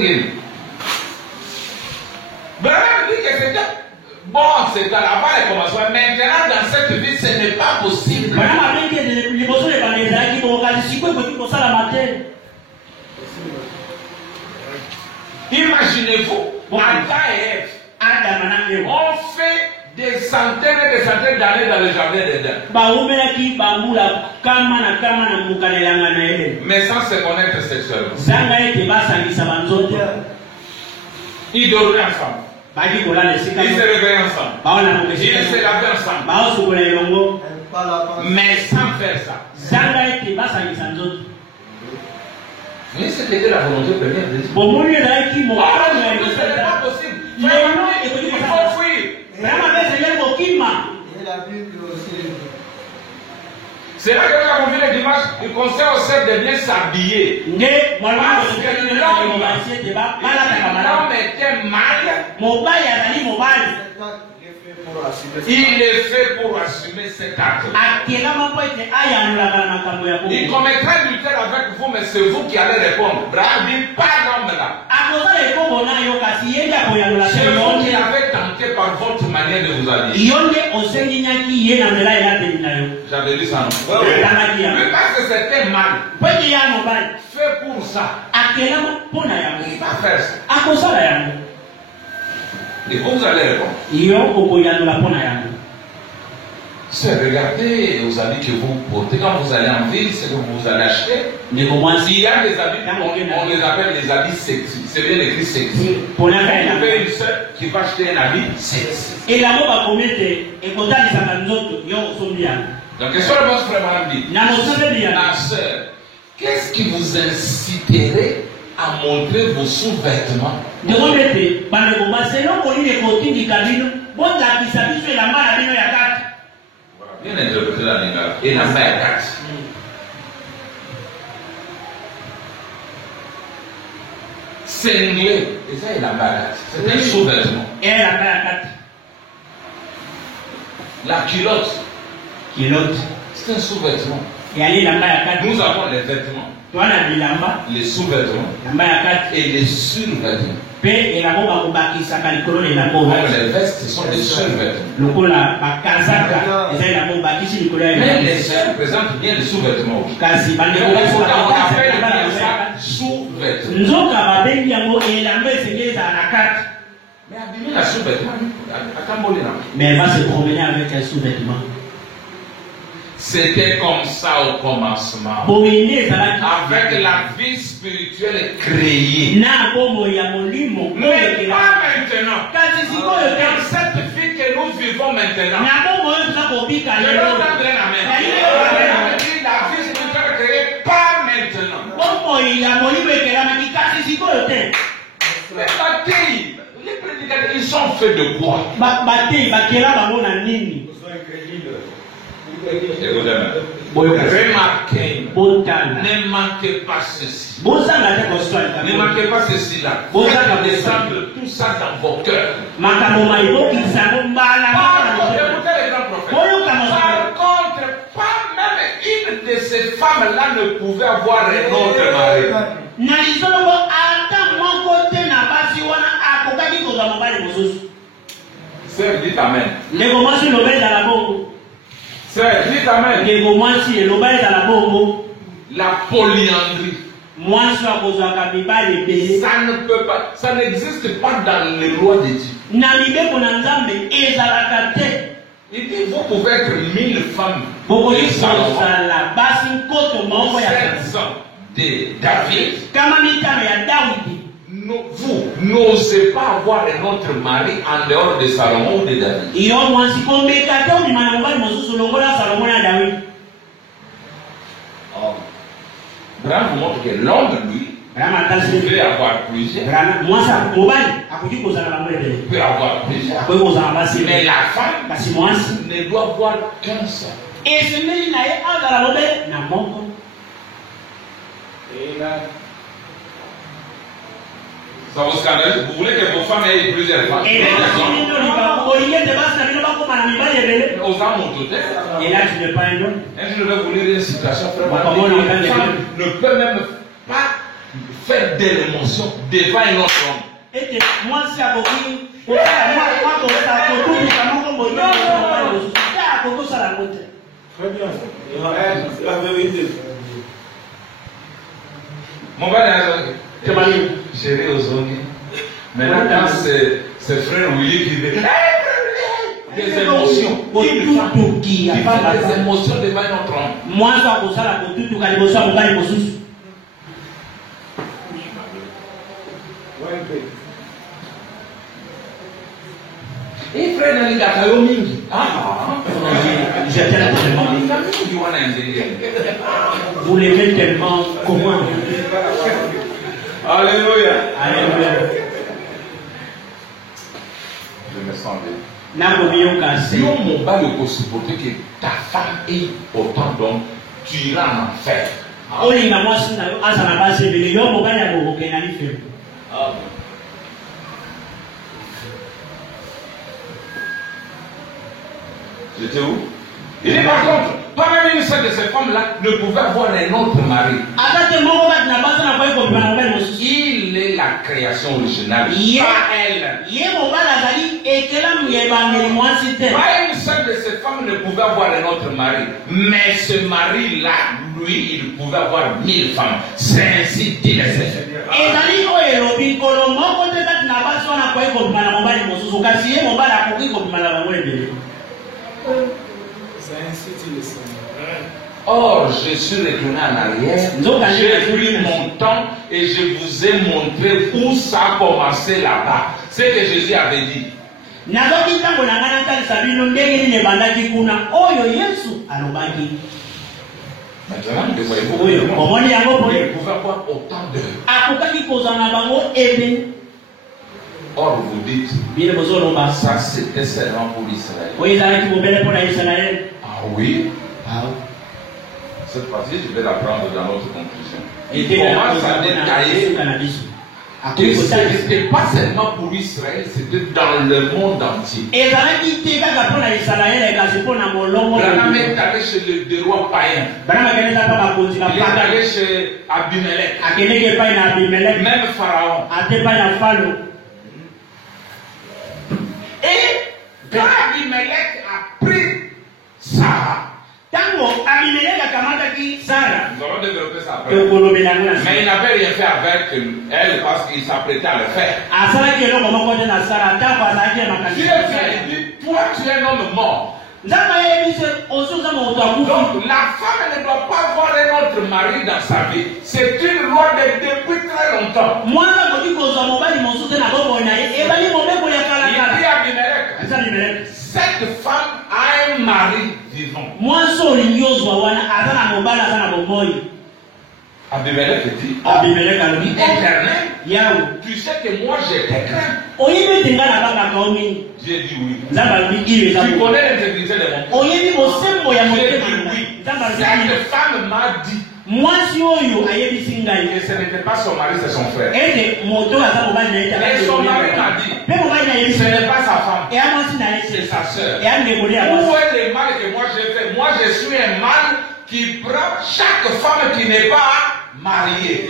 que c'était bon, c'était là-bas le commencement. Maintenant, dans cette vie, ce n'est pas possible. Imaginez-vous, Adam et Ève ont fait des centaines et des centaines d'années dans le jardin d'Éden. Mais sans se connaître sexuellement. Ils dormaient ensemble. Ils se réveillaient ensemble. Ils se lavaient ensemble. Mais sans faire ça. Mais c'était la volonté première de Dieu. Ce n'est pas possible. Il faut fuir. C'est là que quand on vit le dimanche, il conseille aux sœurs de bien s'habiller. Parce que l'homme était mal. Il est fait pour assumer cet acte. Il commettra l'adultère avec vous, mais c'est vous qui allez répondre. Bravo, pas l'homme là. C'est vous qui avez tenté par votre manière de vous habiller. J'avais lu ça. Mais parce que c'était mal. Fait pour ça. Il va faire ça. Et vous allez répondre. C'est regarder aux habits que vous portez. Quand vous allez en ville, c'est que vous allez acheter. Mais s'il y a des habits, on les appelle les habits sexy. C'est bien écrit sexy. Vous avez une soeur qui va acheter un habit sexy. Donc, qu'est-ce que votre frère madame dit? Ma soeur, qu'est-ce qui vous inciterait à montrer vos sous-vêtements? Bien interprété la Lingala. Et la main à 4. C'est anglais. Et ça, il a main à 4. C'est un sous-vêtement. Et la main à 4. La culotte. C'est un sous-vêtement. Nous avons les vêtements. Les sous-vêtements. Et les sur-vêtements. Les vestes, ce sont des sur-vêtements. Mais les sœurs présentent bien les sous-vêtements. On appelle ça sous-vêtements. Mais abîmer la sous-vêtement, mais elle va se promener avec un sous-vêtement. C'était comme ça au commencement. Avec la vie spirituelle créée. Mais pas maintenant. Dans cette vie que nous vivons maintenant. La vie spirituelle créée, pas maintenant. Les prédicateurs, ils sont faits de quoi? Remarquez, ne manquez pas ceci. Ne manquez pas ceci là. Vous allez descendre tout ça dans vos cœurs. Par contre, pas même une de ces femmes-là ne pouvait avoir un autre mari. Sœur, dites amen. Sœur, dites amen. La polyandrie. Ça ne peut pas, ça n'existe pas dans les lois de Dieu. Il dit, vous pouvez être 1000 femmes. 700 de David. vous n'osez pas avoir un autre mari en dehors de Salomon ou de David. Abraham vous montre que l'homme, lui, peut avoir plusieurs. Peut avoir plusieurs. Mais la femme ne doit avoir qu'un seul. Ça vous scandalise? Vous voulez que vos femmes aient plusieurs femmes? Aux âmes autotelles. Et là, tu n'es pas un homme. Je vais vous lire une situation vraiment. Une femme ne peut même pas faire de l'émotion devant un autre homme. Moi, c'est à la vérité. Mon père, chérie aux zones. Maintenant, quand c'est frère Willy qui dit des émotions, qui fait des émotions devant notre homme. Moi, ça pour ça, et frère Nalingakayo mingi. Vous l'aimez tellement comment? Alléluia. Alléluia. Je me sens bien. Si on m'a le supporter que ta femme est autant d'hommes, tu iras en enfer. J'étais où? Il dit par contre, toi-même une seule de ces femmes-là ne pouvait avoir un autre mari. Il est la création originale. Pas elle. Pas une seule de ces femmes ne pouvait avoir un autre mari. Mais ce mari-là, lui, il pouvait avoir 1000 femmes. C'est ainsi dit le Seigneur. Or, je suis retourné en arrière, j'ai pris mon temps et je vous ai montré où ça a commencé là-bas. C'est ce que Jésus avait dit. Maintenant, il pouvait avoir autant d'heures. Or, vous dites, ça c'était seulement pour Israël. Ah oui? Cette partie, je vais la prendre dans notre conclusion. Il commence à détailler que ce n'était pas seulement pour Israël, c'était dans le monde entier. Branham est allé chez le roi païen. Il est allé chez Abimelech. Même Pharaon. Et quand Abimelech a pris Sarah, nous allons développer ça après. Mais il n'avait rien fait avec elle parce qu'il s'apprêtait à le faire. Dieu lui a dit, toi tu es un homme mort. Donc la femme ne doit pas avoir un autre mari dans sa vie. C'est une loi depuis très longtemps. Il dit à Abimelech, cette femme a un mari vivant. Abimelech dit, Éternel, tu sais que moi je te crains. J'ai dit oui. Tu connais l'intégrité de mon cœur. J'ai dit oui. Cette femme m'a dit que ce n'était pas son mari, c'est son frère. Et son mari m'a dit, ce n'est pas sa femme, c'est sa soeur. Où est le mal que moi j'ai fait? Moi je suis un mal qui prend chaque femme qui n'est pas mariée.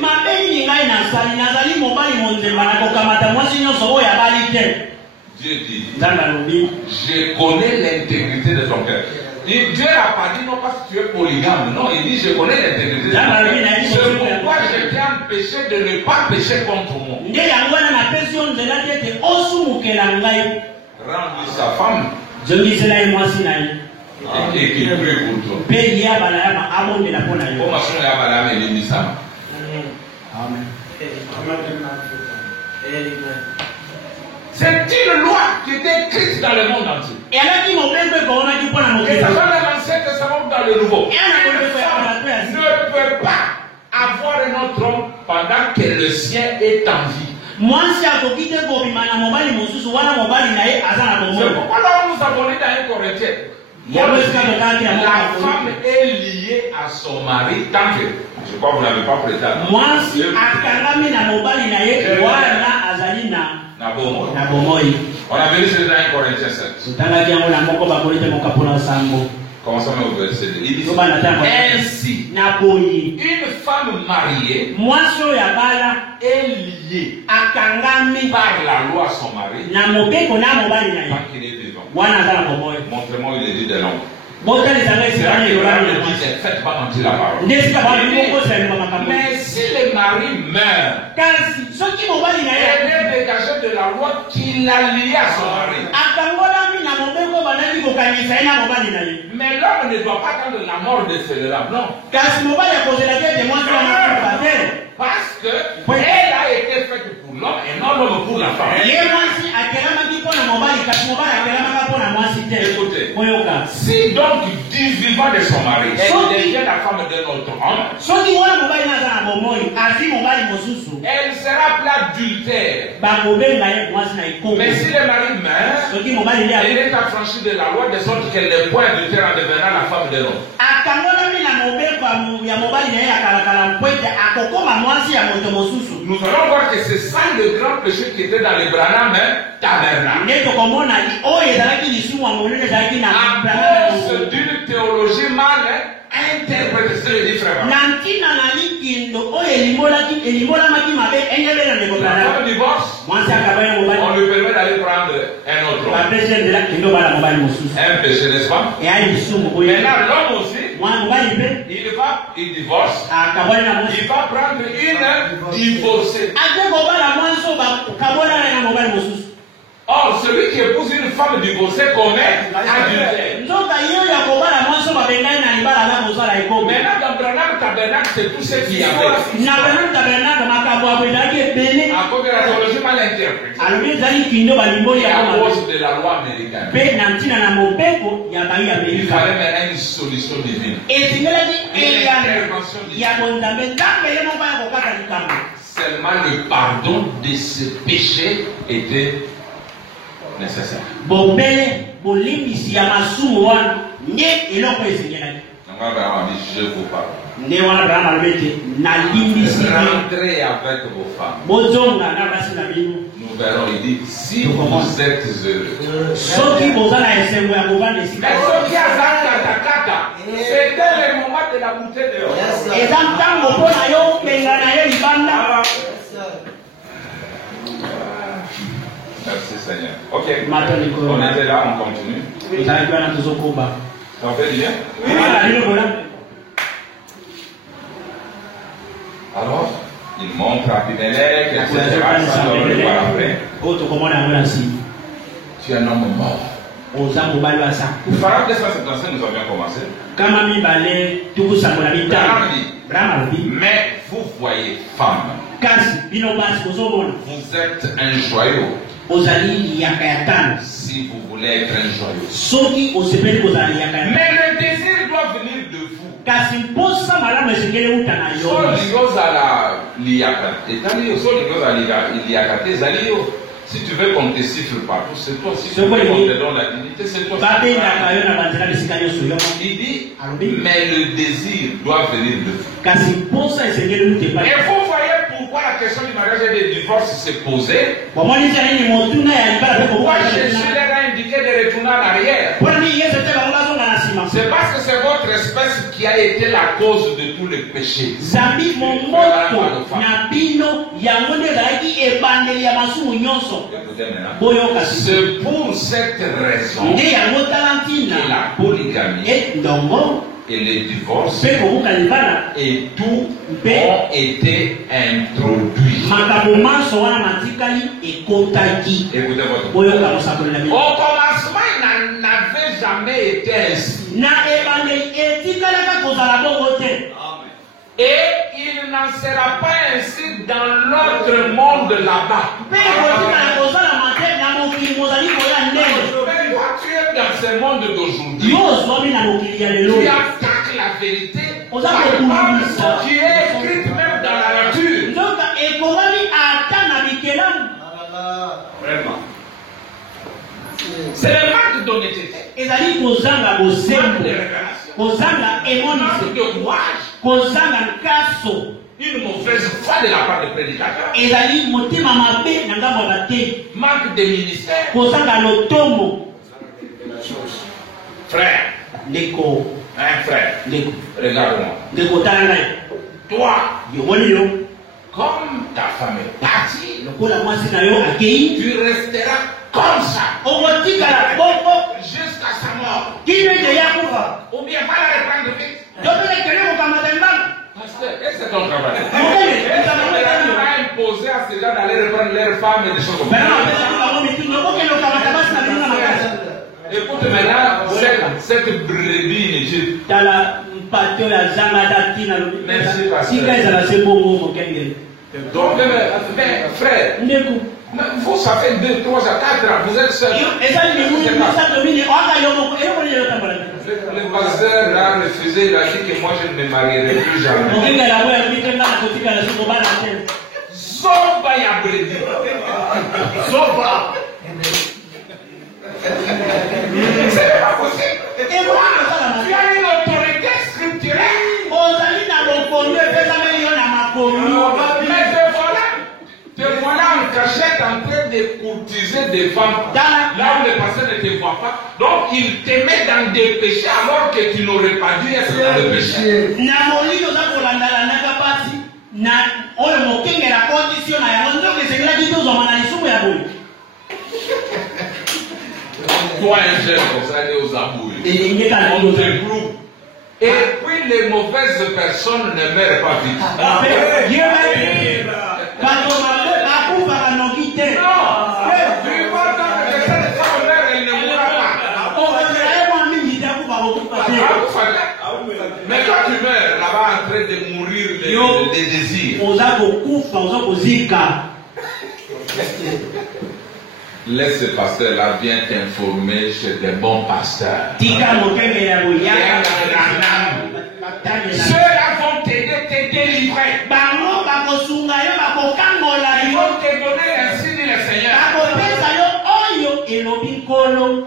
Dieu dit, je connais l'intégrité de ton cœur. Dieu n'a pas dit non parce que tu es polygame. Non, il dit je connais l'intégrité de ton cœur. C'est pourquoi je t'ai empêché de ne pas pécher contre moi. Rends-lui sa femme. Et qui prie pour toi. Amen. C'est une loi qui était écrite dans le monde entier. Et alors qui m'ont fait qu'on a dit pour la Et montée. ça va dans l'Ancien Testament dans le Nouveau. Une femme ne peut pas avoir un autre homme pendant que le sien est en vie. Moi, si à côté de Bobimana, mon mari, mon sous, voilà mon mari, il a à C'est pourquoi là, nous avons lu dans 1 Corinthiens. La femme est liée à son mari tant que, je crois que vous n'avez pas prêté attention. Moi, si à Karame, mon mari, il a voilà Azalina. On a vu ça dans 1 Corinthiens 7. Commençons au verset 2. Il dit ainsi, une femme mariée est liée par la loi à son mari tant qu'il est vivant. Montrez-moi il est dit de l'homme. Faites pas mentir la parole. Mais si le mari meurt, elle est dégagée de la loi qui l'a liée à son mari. Mais l'homme ne doit pas attendre la mort de celle-là, non. Parce que elle a été faite pour l'homme et non l'homme pour la femme. Écoutez, si donc du vivant de son mari, elle devient la femme d'un autre homme, elle sera l'adultère. Mais si le mari meurt, elle est affranchie de la loi de sorte qu'elle n'est point adultère en devenant la femme de l'homme. Nous allons voir que c'est ça le grand péché qui était dans le Branham tabernacle. À cause d'une théologie mal interprétée, c'est le différent. Quand on divorce, on lui permet d'aller prendre un autre homme. Un péché, n'est-ce pas? Maintenant, l'homme aussi, il divorce, il va prendre une divorcée. Or, celui qui épouse une femme divorcée commet adultère. Maintenant, dans Branham tabernacle, c'est tout ce qu'il y avait. À cause de la théologie mal interprétée. Et à cause de la loi américaine. Il fallait maintenant une solution divine. Une intervention divine. Seulement le pardon de ce péché était nécessaire. Abraham dit, je vous parle. Rentrez avec vos femmes. Nous verrons, il dit, si vous êtes heureux. Mais ceux qui ont c'était le moment de la bouteille dehors. Merci Seigneur. Ok. On était là, on continue. Ça fait bien? Alors, il montre à Abimelech, etc. Ça doit le voir après. Tu es un homme mort. Pour Pharaon 275, nous avions commencé. Mais vous voyez, femme, vous êtes un joyau. Si vous voulez être un joyau. Mais le désir doit venir de vous. Si tu veux qu'on te siffle partout, c'est toi. Si tu veux qu'on te donne la dignité, c'est toi. Il dit, mais le désir doit venir de vous. Et vous voyez pourquoi la question du mariage et du divorce s'est posée. Pourquoi Jésus leur a indiqué de retourner en arrière? C'est parce que c'est votre espèce qui a été la cause de tous les péchés. C'est pour cette raison que la polygamie et les divorces et tout ont été introduits. Écoutez votre. Au commencement, il n'avait jamais été ainsi. Et il n'en sera pas ainsi dans l'autre monde là-bas. Mais toi, tu es dans ce monde d'aujourd'hui. Tu attaques la vérité par qui est écrite même dans la nature. Vraiment. C'est le manque d'honnêteté. Manque de révélation. Manque de courage. Une mauvaise foi de la part des prédicateurs. Manque de ministère. Frère. Un frère. Regarde-moi. Toi. Comme ta femme est partie, tu resteras comme ça jusqu'à sa mort. Ou bien pas la reprendre vite. Pasteur, et c'est ton travail. Et ça ne pas imposer à ces gens d'aller reprendre leurs femmes et des choses comme ça. Écoute maintenant, cette brebis inutile. Merci, pasteur. Donc, frère, vous, ça fait 2, 3 à 4 ans, vous êtes seul. Le pasteur a refusé, il a dit que moi je ne me marierai plus jamais. Zoba ya brebis. Zoba. C'est pas possible. Et moi, tu as une autorité scripturelle. Mais te voilà en cachette en train de courtiser des femmes. Là où le pasteur ne te voit pas. Donc il te met dans des péchés alors que tu n'aurais pas dû être dans le péché. Toi, un jeune comme ça, il est aux abouilles. On te groupe. Et puis les mauvaises personnes ne meurent pas vite. Mais quand tu meurs là-bas en train de mourir des désirs. Laisse ce pasteur-là bien t'informer chez des bons pasteurs. Ceux-là vont t'aider, te délivrer. Ils vont te donner ainsi dit le Seigneur.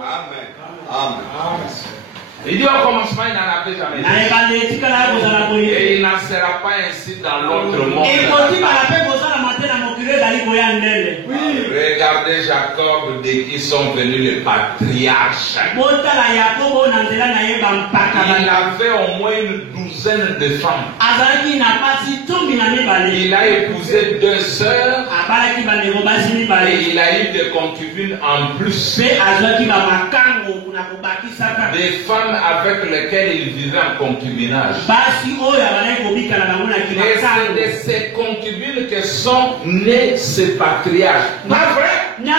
Amen. Amen. Il dit au commencement, il n'en avait jamais dit. Et il n'en sera pas ainsi dans l'autre monde. Regardez Jacob, de qui sont venus les patriarches. Il avait au moins une douzaine de femmes. Il a épousé 2 sœurs. Et il a eu des concubines en plus. Des femmes avec lesquelles il vivait en concubinage. Et c'est de ces concubines que sont nés ces patriarches. Pas vrai? La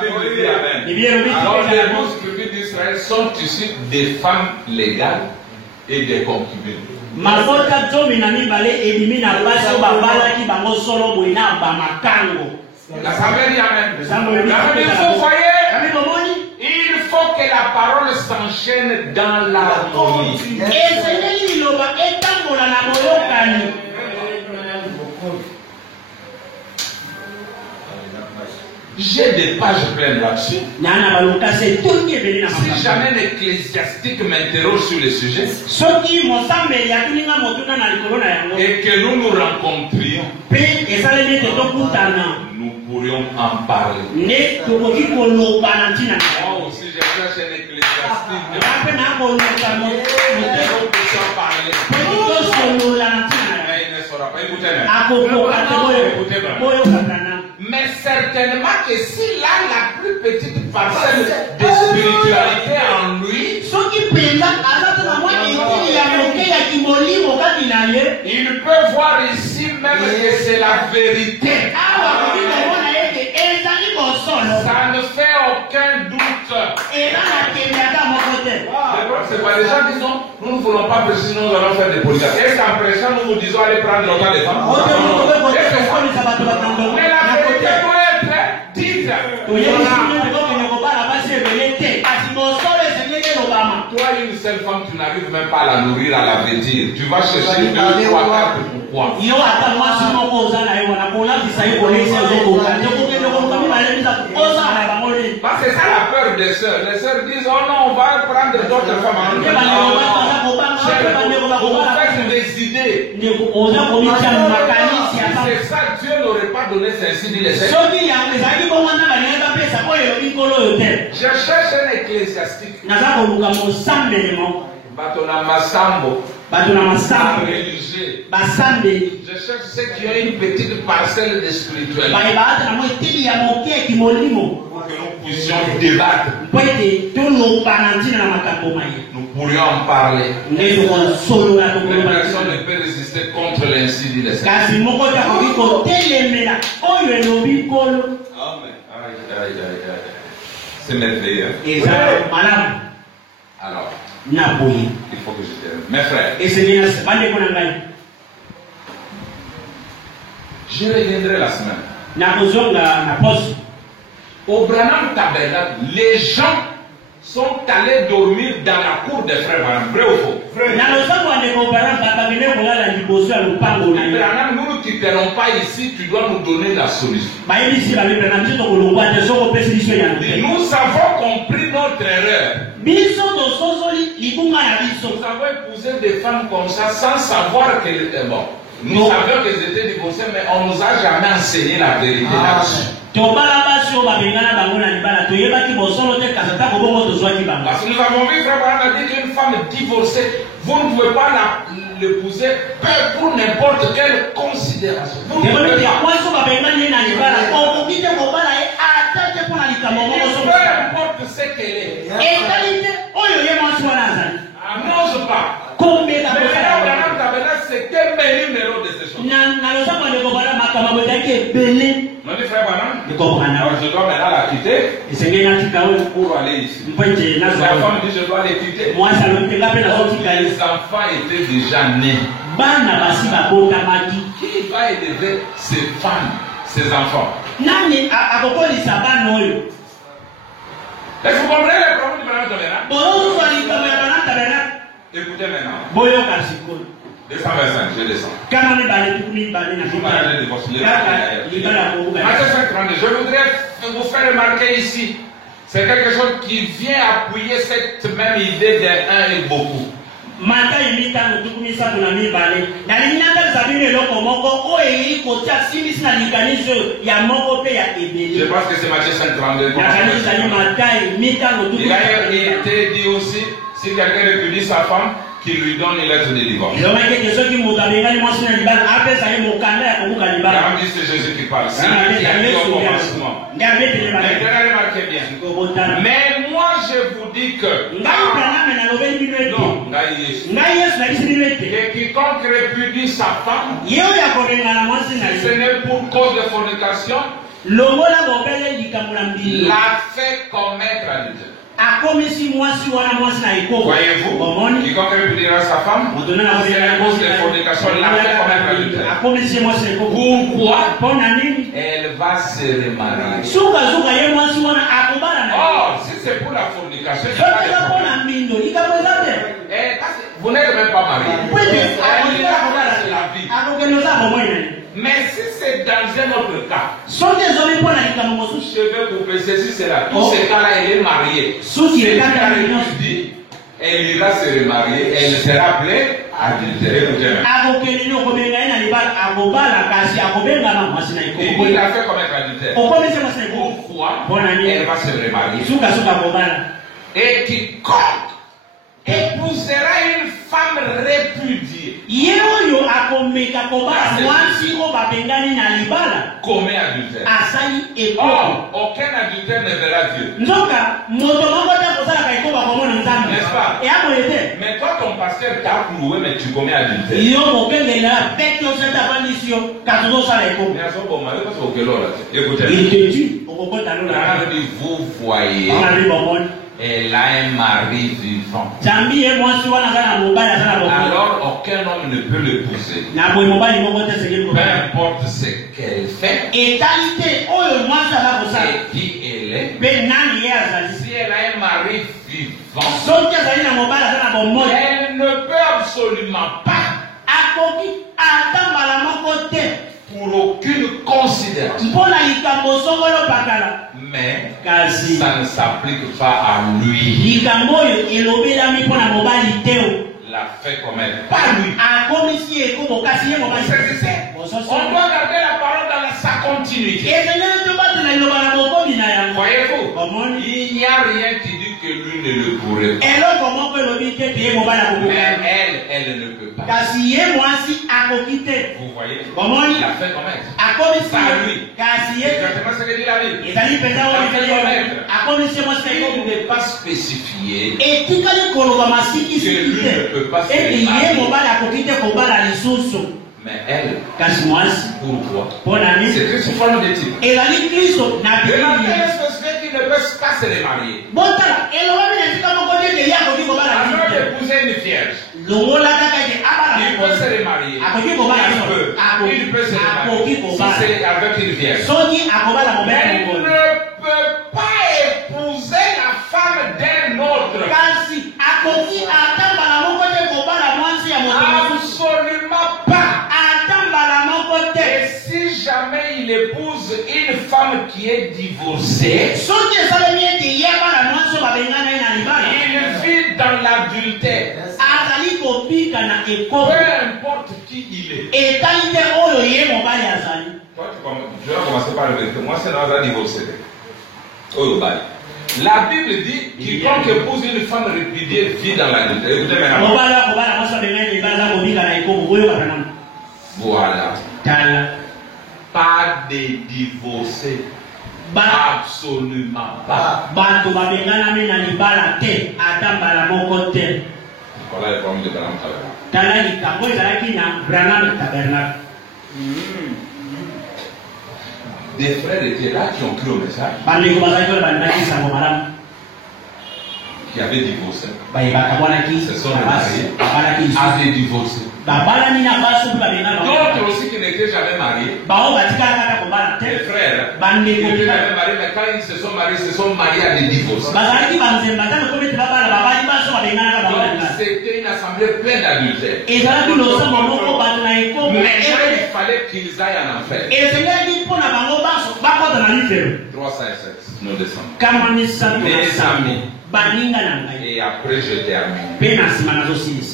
Bible dit amen. Alors les 12 tribus d'Israël sont issues des femmes légales et des concubines. La Samuel dit amen. Il faut que la parole s'enchaîne dans l'harmonie. J'ai des pages pleines là-dessus. Si jamais l'ecclésiastique m'interroge sur le sujet et que nous nous rencontrions, nous pourrions en parler. Moi aussi, je cherche un ecclésiastique. Nous puissions parler. Mais il ne saura pas écouter. Mais certainement que s'il a la plus petite parcelle de spiritualité en lui, il peut voir ici même que c'est la vérité. Ça ne fait aucun doute. C'est pas les gens qui disent non, nous ne voulons pas prêcher, nous allons faire des polygames. Est-ce qu'en prêchant, nous vous disons allez prendre le temps des femmes? Mais la vérité doit être dite. Toi, une seule femme, tu n'arrives même pas à la nourrir, à la vêtir. Tu vas chercher 2, 3, 4, pourquoi? C'est ça la peur des sœurs. Les sœurs disent, oh non, on va prendre d'autres femmes. Vous faites des idées. C'est ça, Dieu n'aurait pas donné ceci, dit les sœurs. Je cherche un ecclésiastique. Batona Massambo. Religieux. Je cherche ceux qui ont une petite parcelle de spirituel. Pour que nous puissions débattre. Nous pourrions en parler. Personne ne peut résister contre l'insigne des Seigneur. C'est merveilleux. Alors, il faut que je termine. Mes frères, je reviendrai la semaine. Au Branham Tabernacle, les gens sont allés dormir dans la cour des frères Branham. Vrai ou faux? Branham, nous ne quitterons pas ici, tu dois nous donner la solution. Nous avons compris notre erreur. Nous avons épousé des femmes comme ça sans savoir qu'elles étaient mortes. Nous savions qu'elles étaient divorcées, mais on ne nous a jamais enseigné la vérité là-dessus. Parce que nous avons vu, frère Branham a dit qu'une femme divorcée, vous ne pouvez pas l'épouser pour n'importe quelle considération. Vous ne pouvez pas. Peu importe ce qu'elle est. N'ose pas. C'est quel numéro de ces choses? Non, frère Branham, je dois maintenant la quitter pour aller ici. La femme dit je dois les quitter. Les enfants étaient déjà nés. Qui va élever ces femmes, ces enfants? Est-ce que vous comprenez les problèmes du Branham Tabernacle? Écoutez maintenant. 225, je descends. Je voudrais vous faire remarquer ici, c'est quelque chose qui vient appuyer cette même idée des un et beaucoup. Je pense que c'est Matthieu 5:32. Il a été dit aussi, si quelqu'un répudie sa femme, qu'il lui donne une lettre de divorce. C'est Jésus qui parle. C'est lui qui a dit au commencement. Remarquez bien. Mais moi je vous dis que quiconque répudie sa femme, ce n'est pour cause de fornication, l'a fait commettre adultère. Voyez-vous, quiconque répudiera sa femme, c'est à cause de fornication, l'a fait commettre adultère. Pourquoi? Elle va se remarier. Oh, si c'est pour la fornication, vous n'êtes même pas marié. C'est la vie. Mais si c'est dans un autre cas, je vais vous préciser si c'est là. Dans ce cas-là, elle est mariée. Si elle a répudié, elle ira se remarier, elle sera appelée adultère. Il a fait commettre adultère. Pourquoi? Elle va se remarier. Et quiconque épousera une femme répudiée commet adultère. Or, aucun adultère ne verra Dieu. N'est-ce pas? Mais toi, ton pasteur t'a cloué, mais tu commets adultère. Écoutez, vous voyez, Elle a un mari vivant. Alors aucun homme ne peut l'épouser. Peu importe ce qu'elle fait et qui elle est. Si elle a un mari vivant, elle ne peut absolument pas, pour aucune considération. Mais ça ne s'applique pas à lui. La fait comme elle. Pas lui. On doit garder la parole dans sa continuité. Voyez-vous, il n'y a rien qui dit que lui ne le pourrait pas. Mais elle ne peut pas. Vous voyez, il a fait comme elle. Pas lui. Exactement ce que dit la Bible. Il n'est pas spécifié que lui ne peut pas se marier. Mais elle, pourquoi? C'est une forme de type. Et la spécifique qui ne peut pas se marier. Alors d'épouser une vierge. Il peut se remarier. Il peut se remarier. Si c'est avec une vierge. Mais il ne peut pas épouser la femme d'un autre. Absolument pas. Et si jamais il épouse une femme qui est divorcée, il vit dans l'adultère. Peu importe qui il est. Toi, je vais commencer par le vérité. Moi, c'est dans un divorcé. La Bible dit quiconque épouse une femme répudiée vit dans l'adultère. Écoutez maintenant. Voilà. Pas de divorcés. Absolument pas. Voilà le problème de Branham. Des frères étaient là qui ont cru au message. Qui avaient divorcé. Se sont mariés. Avaient divorcé. D'autres aussi qui n'étaient jamais mariés. Des frères qui n'étaient jamais mariés, mais quand ils se sont mariés à des divorces. Donc c'était une assemblée pleine d'adultères. Mais il fallait qu'ils aillent en enfer. 307, nous descendons. Mes amis. Et après je termine.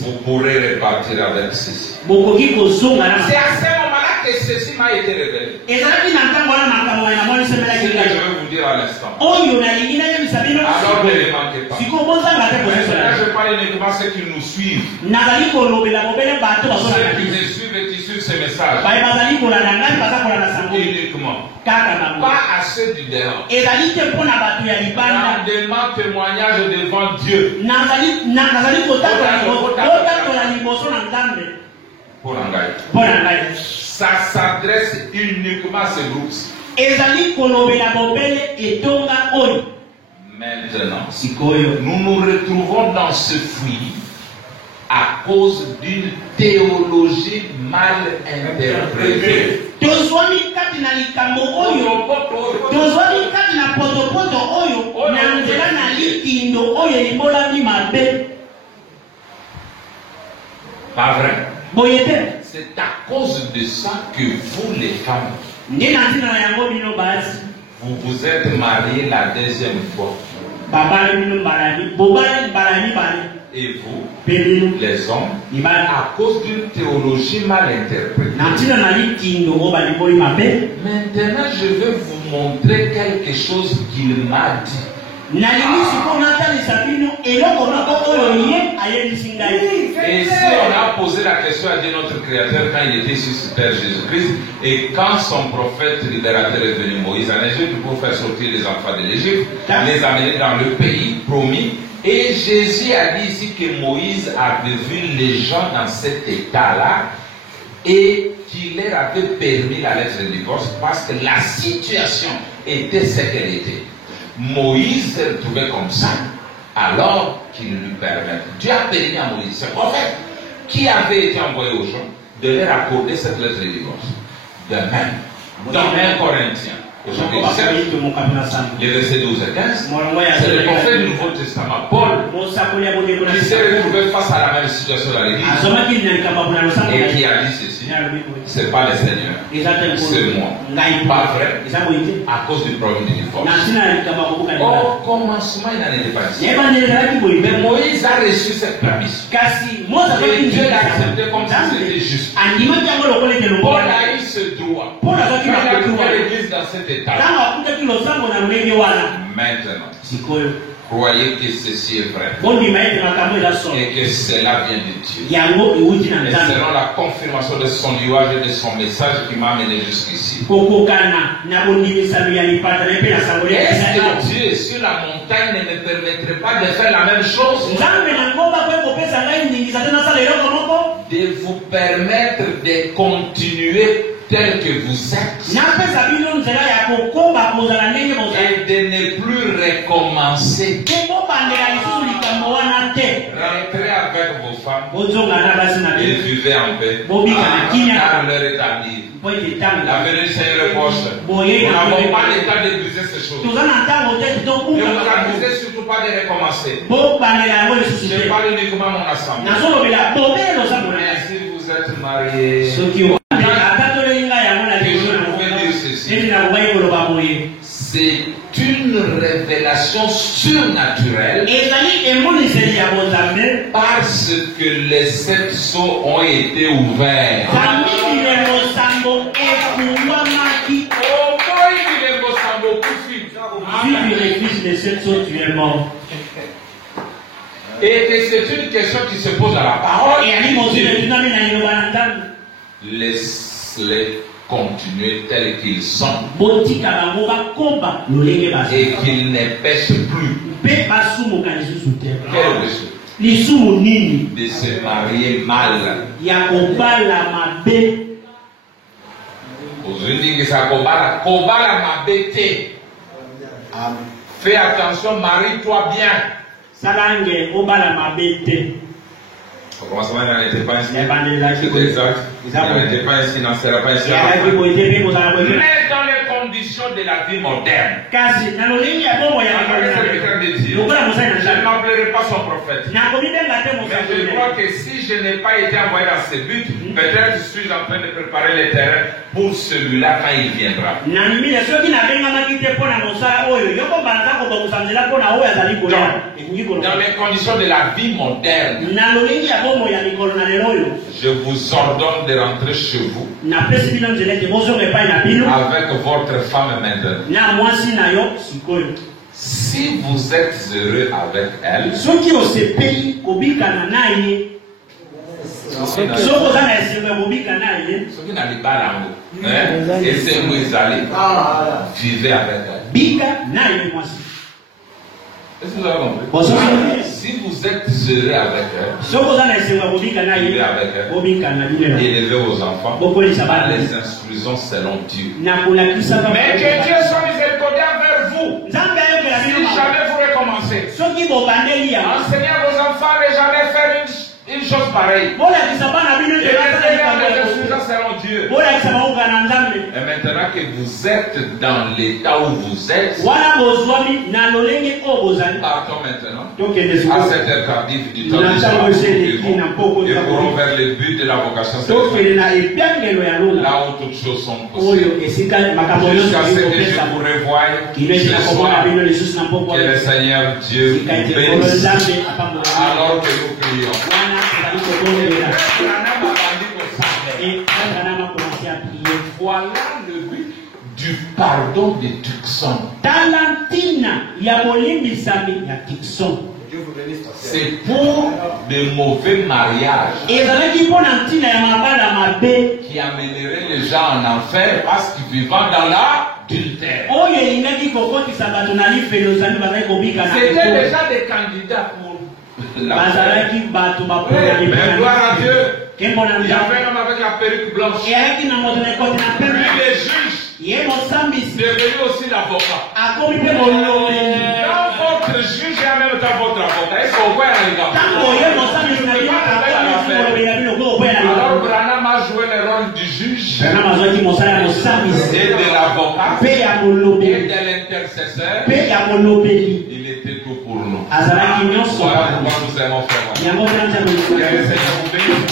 Vous pourrez repartir avec ceci. C'est à ce moment-là que ceci m'a été révélé. C'est ce que je vais vous dire à l'instant. Alors ne les manquez pas. Là je parle uniquement ceux qui nous suivent. Ceux qui me suivent et qui suivent ces messages. Uniquement. Pas à ceux du dehors. Demande témoignage devant Dieu. Pour engager. Ça s'adresse uniquement à ces groupes. Maintenant, nous nous retrouvons dans ce fruit à cause d'une théologie mal interprétée. Pas vrai. C'est à cause de ça que vous les femmes, vous vous êtes mariés la deuxième fois. Et vous, les hommes, à cause d'une théologie mal interprétée. Maintenant, je vais vous montrer quelque chose qu'il m'a dit. Et si on a posé la question à Dieu notre Créateur quand il était sur cette terre Jésus-Christ, et quand son prophète libérateur est venu Moïse en Égypte pour faire sortir les enfants de l'Égypte, les amener dans le pays promis, et Jésus a dit ici que Moïse avait vu les gens dans cet état-là et qu'il leur avait permis la lettre de divorce parce que la situation était ce qu'elle était. Moïse s'est retrouvé comme ça. alors qu'il lui permette. Dieu a béni à Moïse, ce prophète, qui avait été envoyé aux gens, de leur accorder cette lettre de divorce. De même, dans 1 Corinthiens, au chapitre 7, les versets 12 et 15, c'est le prophète du Nouveau Testament, Paul, qui s'est retrouvé face à la même situation dans l'Église et qui a dit ceci: c'est pas le Seigneur, c'est moi. Pas vrai, à cause du problème du divorce. Au commencement, il n'en était pas ainsi. Mais Moïse a reçu cette permission. Et Dieu l'a accepté comme si c'était juste. Paul a eu ce droit. Il a trouvé l'Église dans cet état. Maintenant, croyez que ceci est vrai et que cela vient de Dieu. Et selon la confirmation de son louange et de son message qui m'a amené jusqu'ici. Est-ce que Dieu sur la montagne ne me permettrait pas de faire la même chose? De vous permettre de continuer tel que vous êtes et de ne plus recommencer. Rentrez avec vos femmes et vivez en paix, car l'heure est tardive. La venue du Seigneur est proche. Nous n'avons pas le temps de briser ces choses. Ne vous abusez surtout pas de recommencer. Je parle uniquement à mon assemblée. Mais si vous êtes mariés, c'est une révélation surnaturelle parce que les 7 sceaux ont été ouverts. Et que c'est une question qui se pose à la parole. Laisse-les continuer tels qu'ils sont et qu'ils ne pêchent plus. Quel péché? De se marier mal. Fais attention, marie-toi bien. Au commencement, il n'en était pas ainsi. C'est exact. Il n'en était pas ainsi, il n'en sera pas ainsi. Mais dans les conditions de la vie moderne, je ne m'appellerai pas son prophète. Mais je crois que si je n'ai pas été envoyé dans ce but, peut-être je suis en train de préparer le terrain pour celui-là quand il viendra. Dans les conditions de la vie moderne, je vous ordonne de rentrer chez vous avec votre femme maintenant. Si vous êtes heureux avec elle, vivez avec elle. Est-ce que vous avez compris? Si vous êtes heureux avec elle, vivez avec elle, élevez vos enfants en les instruisant selon Dieu. Mais que Dieu soit miséricordieux envers vous. Si jamais vous recommencez, enseignez à vos enfants à ne jamais faire une chose pareille. Dieu. Et maintenant que vous êtes dans l'état où vous êtes, partons maintenant à cette heure tardive du temps et courons vers le but de la vocation céleste, là où toutes choses sont possibles. Jusqu'à ce que je vous revoie ce soir, que le Seigneur Dieu vous bénisse alors que nous prions. Voilà le but du pardon de Tucson. C'est pour de mauvais mariages qui amèneraient les gens en enfer parce qu'ils vivent dans l'adultère. C'était déjà des candidats pour la mais gloire à Dieu. Il y avait un homme avec la perruque blanche. Lui, le juge, devenu aussi l'avocat. Dans votre juge et en même temps votre Il était tout pour nous. Voilà pourquoi nous aimons faire. Que le Seigneur vous bénisse.